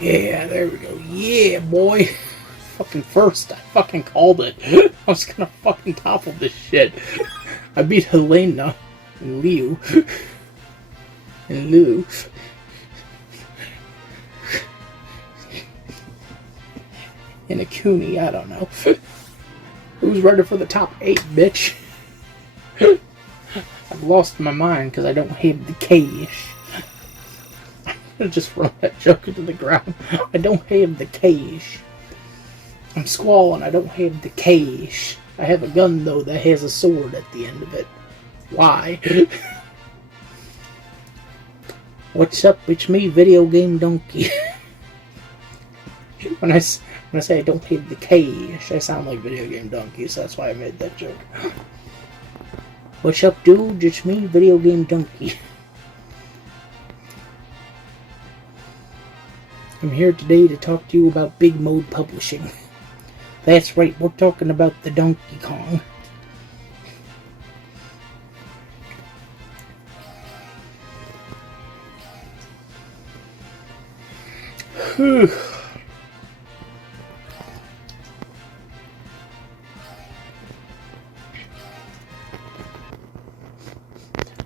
Yeah, there we go. Yeah, boy. Fucking first. I fucking called it. I was gonna fucking topple this shit. I beat Helena and Liu. And Lou. And Akuni, I don't know. Who's ready for the top 8, bitch? I've lost my mind because I don't have the cash. I just throw that joke into the ground. I don't have the cash. I'm squalling, I don't have the cash. I have a gun, though, that has a sword at the end of it. Why? What's up? It's me, Video Game Donkey. When I say I don't have the cash, I sound like Video Game Donkey, so that's why I made that joke. What's up, dude? It's me, Video Game Donkey. I'm here today to talk to you about Big Mode Publishing. That's right, we're talking about the Donkey Kong.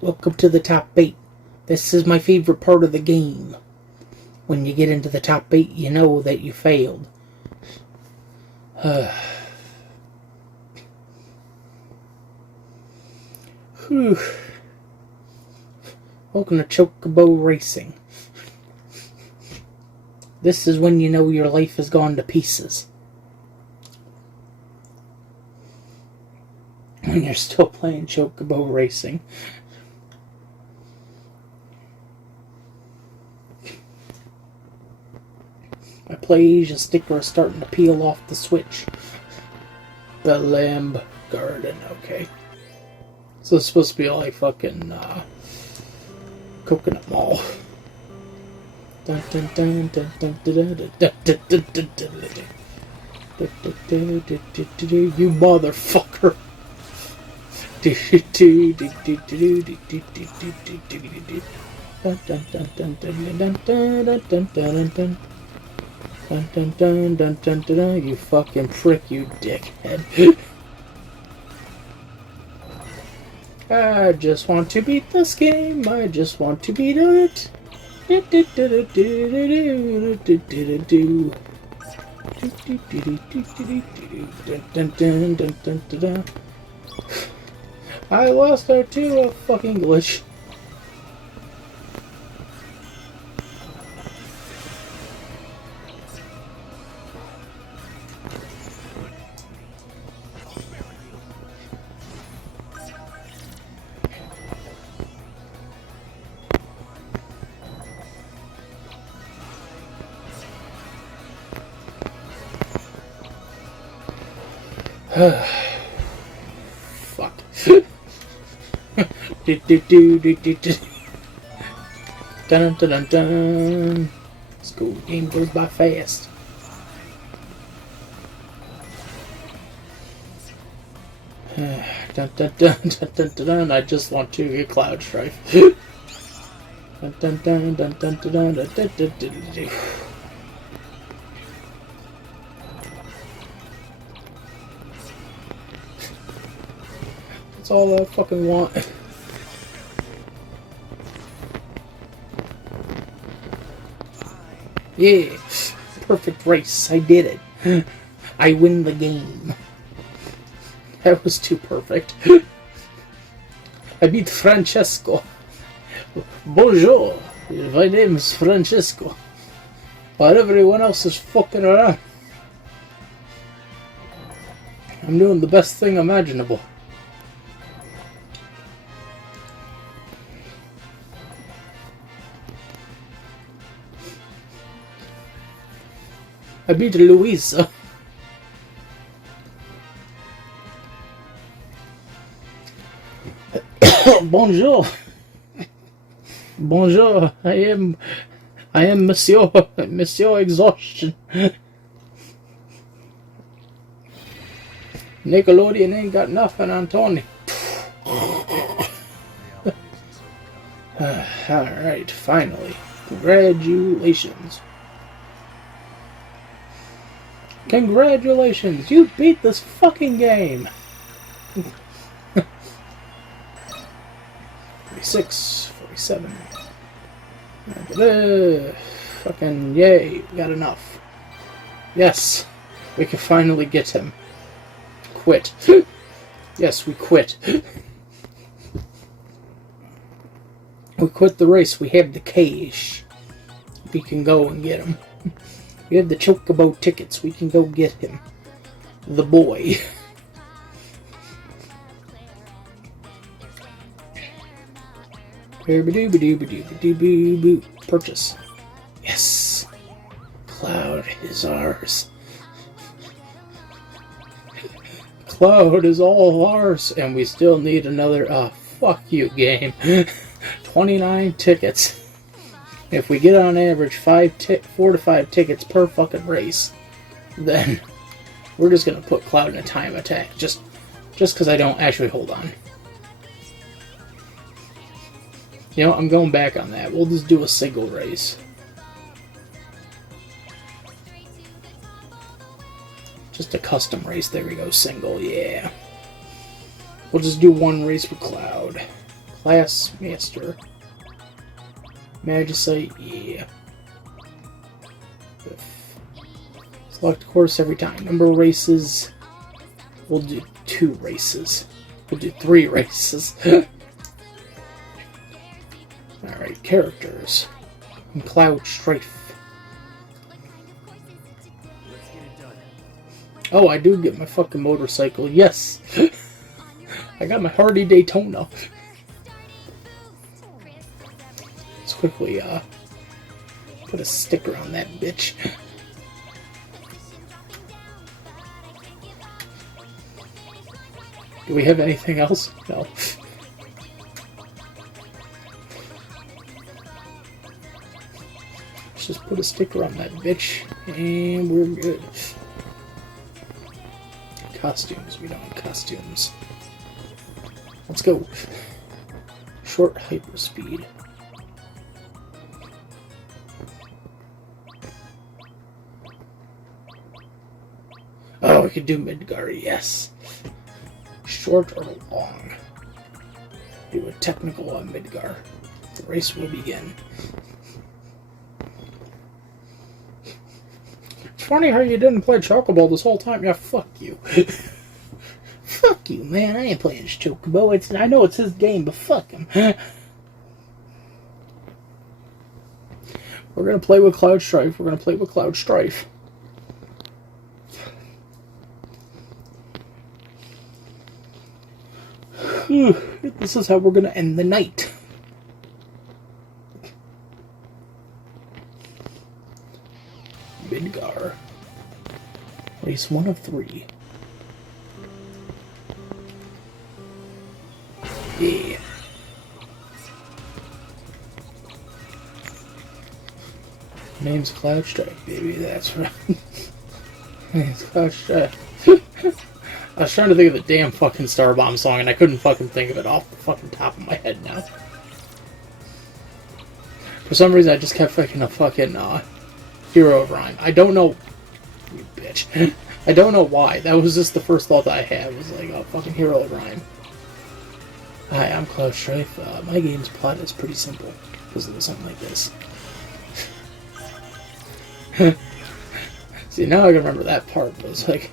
Welcome to the top 8. This is my favorite part of the game. When you get into the top 8, you know that you failed. Welcome to Chocobo Racing. This is when you know your life has gone to pieces. When you're still playing Chocobo Racing. My PlayStation sticker is starting to peel off the Switch. The Lamb Garden, okay. So it's supposed to be like fucking Coconut Mall. Dun, dun, dun, dun, dun, dun, dun, dun, dun, dun, dun, dun. You motherfucker. Dun, dun, dun, dun, dun, dun, dun. You fucking prick, you dickhead. I just want to beat this game. I just want to beat it. I lost her to a fucking glitch. Fuck. Dun dun dun dun. School game goes by fast. Dun dun dun dun dun dun dun. I just want to get Cloud Strife. Dun dun dun dun dun dun dun dun dun dun dun. That's all I fucking want. Yeah, perfect race. I did it. I win the game. That was too perfect. I beat Francesco. Bonjour. My name is Francesco. While everyone else is fucking around, I'm doing the best thing imaginable. I beat Louisa. Bonjour. Bonjour. I am Monsieur Exhaustion. Nickelodeon ain't got nothing on Tony. Alright, finally. Congratulations. Congratulations, you beat this fucking game. 46, 47. Fucking yay, we got enough. Yes, we can finally get him. Quit. Yes, we quit. We quit the race. We have the cash. We can go and get him. We have the Chocobo tickets. We can go get him. The boy. Purchase. Yes. Cloud is ours. Cloud is all ours. And we still need another... fuck you, game. 29 tickets. If we get on average 4 to 5 tickets per fucking race, then we're just gonna put Cloud in a time attack. Just because I don't actually hold on. You know, I'm going back on that. We'll just do a single race. Just a custom race. There we go. Single, yeah. We'll just do one race with Cloud. Class Master. Magicite, yeah. Select course every time. Number of races. We'll do 2 races. We'll do 3 races. Alright, characters. And Cloud Strife. Oh, I do get my fucking motorcycle. Yes! I got my Hardy Daytona. Let's quickly, put a sticker on that bitch. Do we have anything else? No. Let's just put a sticker on that bitch, and we're good. Costumes. We don't have costumes. Let's go. Short hyperspeed. Oh, we could do Midgar, yes. Short or long. Do a technical on Midgar. The race will begin. It's funny how you didn't play Chocobo this whole time. Yeah, fuck you. Fuck you, man. I ain't playing Chocobo. I know it's his game, but fuck him. We're gonna play with Cloud Strife. We're gonna play with Cloud Strife. This is how we're gonna end the night. Midgar. Race 1 of 3. Yeah. Name's Cloud Strife, baby. That's right. Name's Cloud Strife. I was trying to think of the damn fucking Starbomb song, and I couldn't fucking think of it off the fucking top of my head now. For some reason, I just kept thinking of fucking Hero of Rhyme. I don't know, you bitch. I don't know why. That was just the first thought that I had. Was like, oh, fucking Hero of Rhyme. Hi, I'm Cloud Strife. My game's plot is pretty simple. Because it was something like this. See, now I can remember that part, but it's like...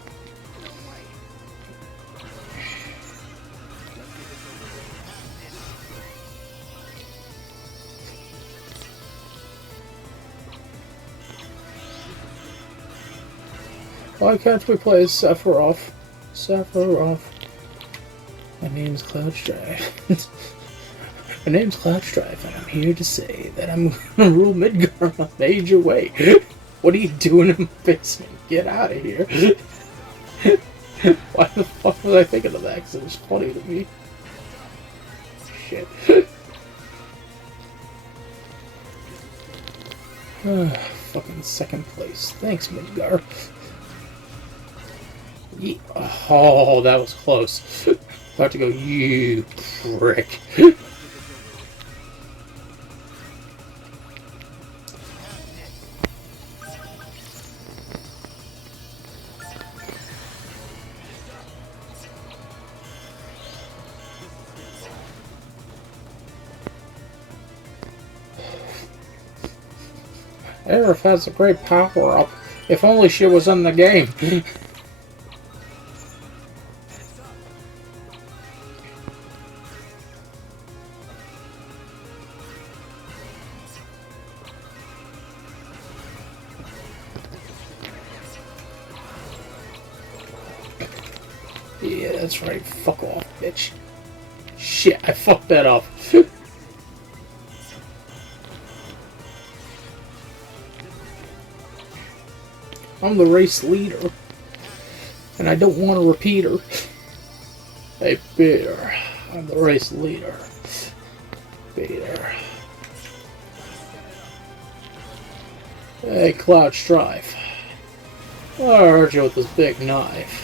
Why can't we play Sephiroth? Sephiroth. My name's Cloud Strife. My name's Cloud Strife, and I'm here to say that I'm gonna rule Midgar in a major way. What are you doing in the basement? Get out of here. Why the fuck was I thinking of that? Because it was funny to me. Shit. Fucking second place. Thanks, Midgar. Yeah. Oh, that was close. About to go, you prick. Aerith has a great power-up. If only she was in the game. Yeah, that's right. Fuck off, bitch. Shit, I fucked that up. I'm the race leader. And I don't want a repeater. Hey, Peter. I'm the race leader. Peter. Hey, Cloud Strife. Oh, I hurt you with this big knife.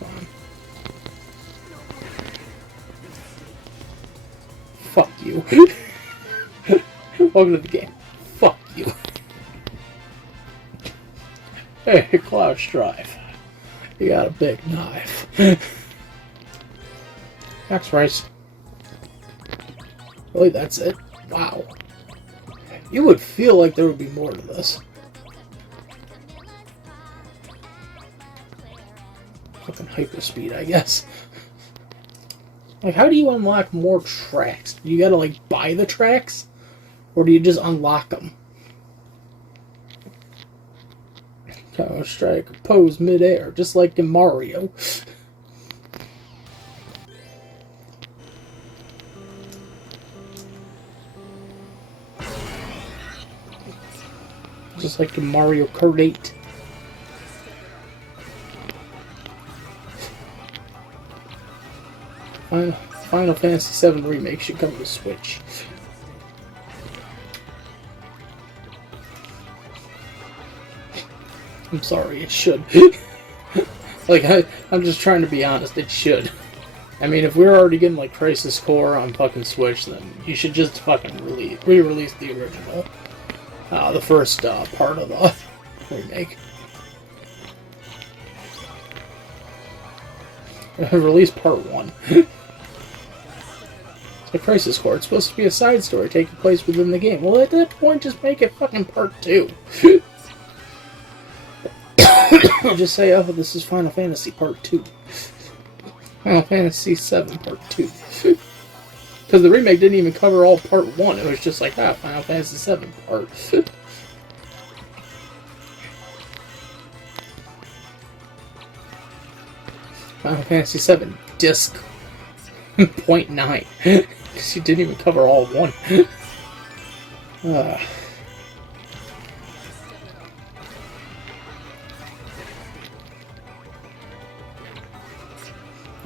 Fine. Fuck you. Welcome to the game. Fuck you. Hey, Cloud Strife. You got a big knife. Next race. Really, that's it? Wow. You would feel like there would be more to this. Fucking hyperspeed, I guess. Like, how do you unlock more tracks? Do you gotta, like, buy the tracks? Or do you just unlock them? Counter Strike, pose mid-air, just like in Mario. Just like in Mario Kart 8. Final Fantasy VII Remake should come to Switch. I'm sorry, it should. Like, I'm just trying to be honest, it should. I mean, if we're already getting, like, Crisis Core on fucking Switch, then you should just fucking re-release the original. The first part of the remake. Release part 1. The Crisis Core, it's supposed to be a side story taking place within the game. Well, at that point, just make it fucking part 2. Just say, oh, this is Final Fantasy Part 2. Final Fantasy VII Part 2. Because the remake didn't even cover all Part 1. It was just like, Final Fantasy VII Part. Final Fantasy VII Disc .9. Because you didn't even cover all 1.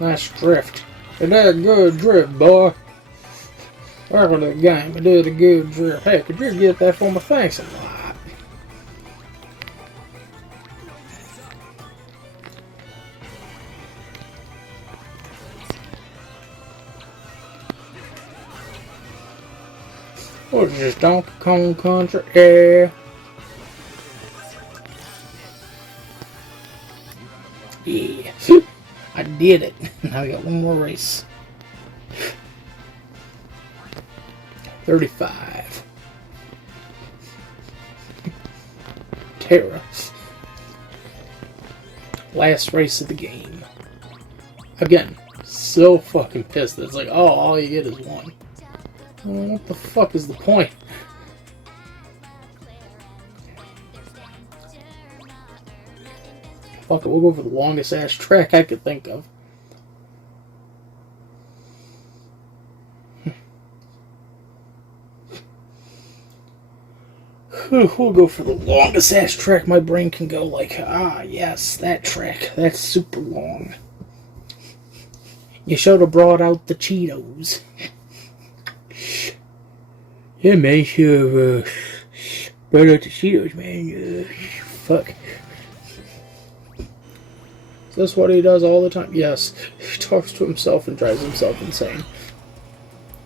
Nice drift. You did a good drift, boy. Welcome to the game. You did a good drift. Hey, could you get that for me? Thanks a lot. What's this, Donkey Kong Country? Yeah. Yeah. I did it. Now we got one more race. 35. Terra. Last race of the game. Again, so fucking pissed that it's like, oh, all you get is 1. Well, what the fuck is the point? Fuck it, we'll go for the longest ass track I could think of. We'll go for the longest ass track my brain can go, like, ah, yes, that track. That's super long. You should have brought out the Cheetos. Yeah, man, should have brought out the Cheetos, man. Fuck. Is this what he does all the time? Yes. He talks to himself and drives himself insane.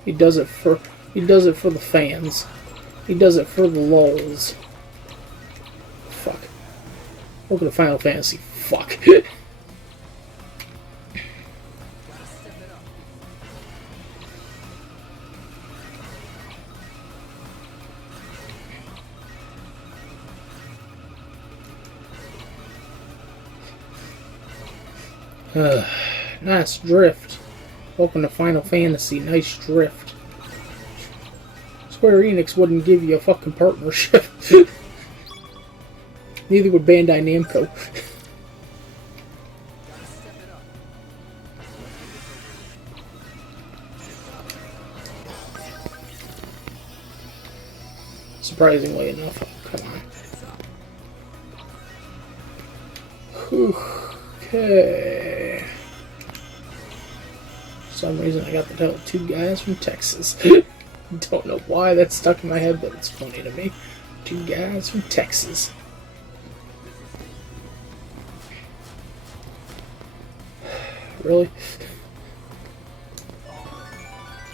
He does it for the fans. He does it for the lulz. Fuck. Welcome to Final Fantasy. Fuck. Nice drift. Welcome to Final Fantasy. Nice drift. Square Enix wouldn't give you a fucking partnership. Neither would Bandai Namco. Surprisingly enough. Come on. Okay. For some reason I got to tell 2 guys from Texas. Don't know why that's stuck in my head, but it's funny to me. 2 guys from Texas. Really?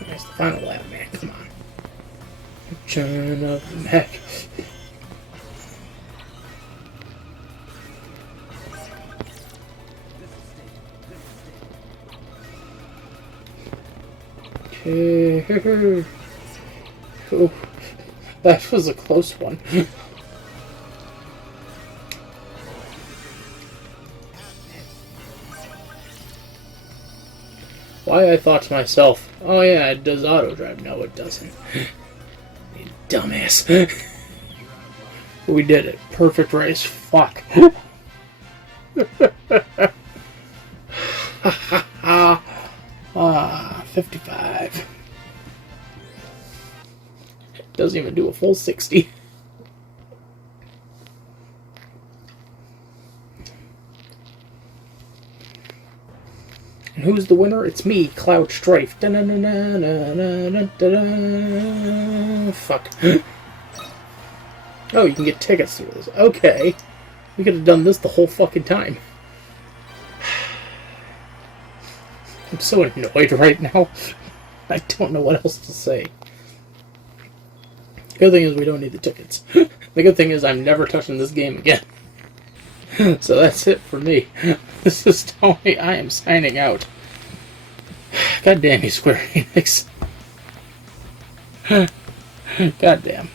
Nice, the final lap, man. Come on. Turn up the neck. Okay. Oh, that was a close one. Why I thought to myself, oh yeah, it does auto drive. No, it doesn't. You dumbass. We did it. Perfect race. Fuck. 55. Doesn't even do a full 60. And who's the winner? It's me, Cloud Strife. Fuck. Oh, you can get tickets through this. Okay. We could have done this the whole fucking time. I'm so annoyed right now. I don't know what else to say. The good thing is we don't need the tickets. The good thing is I'm never touching this game again. So that's it for me. This is Tony. I am signing out. God damn you, Square Enix. God damn.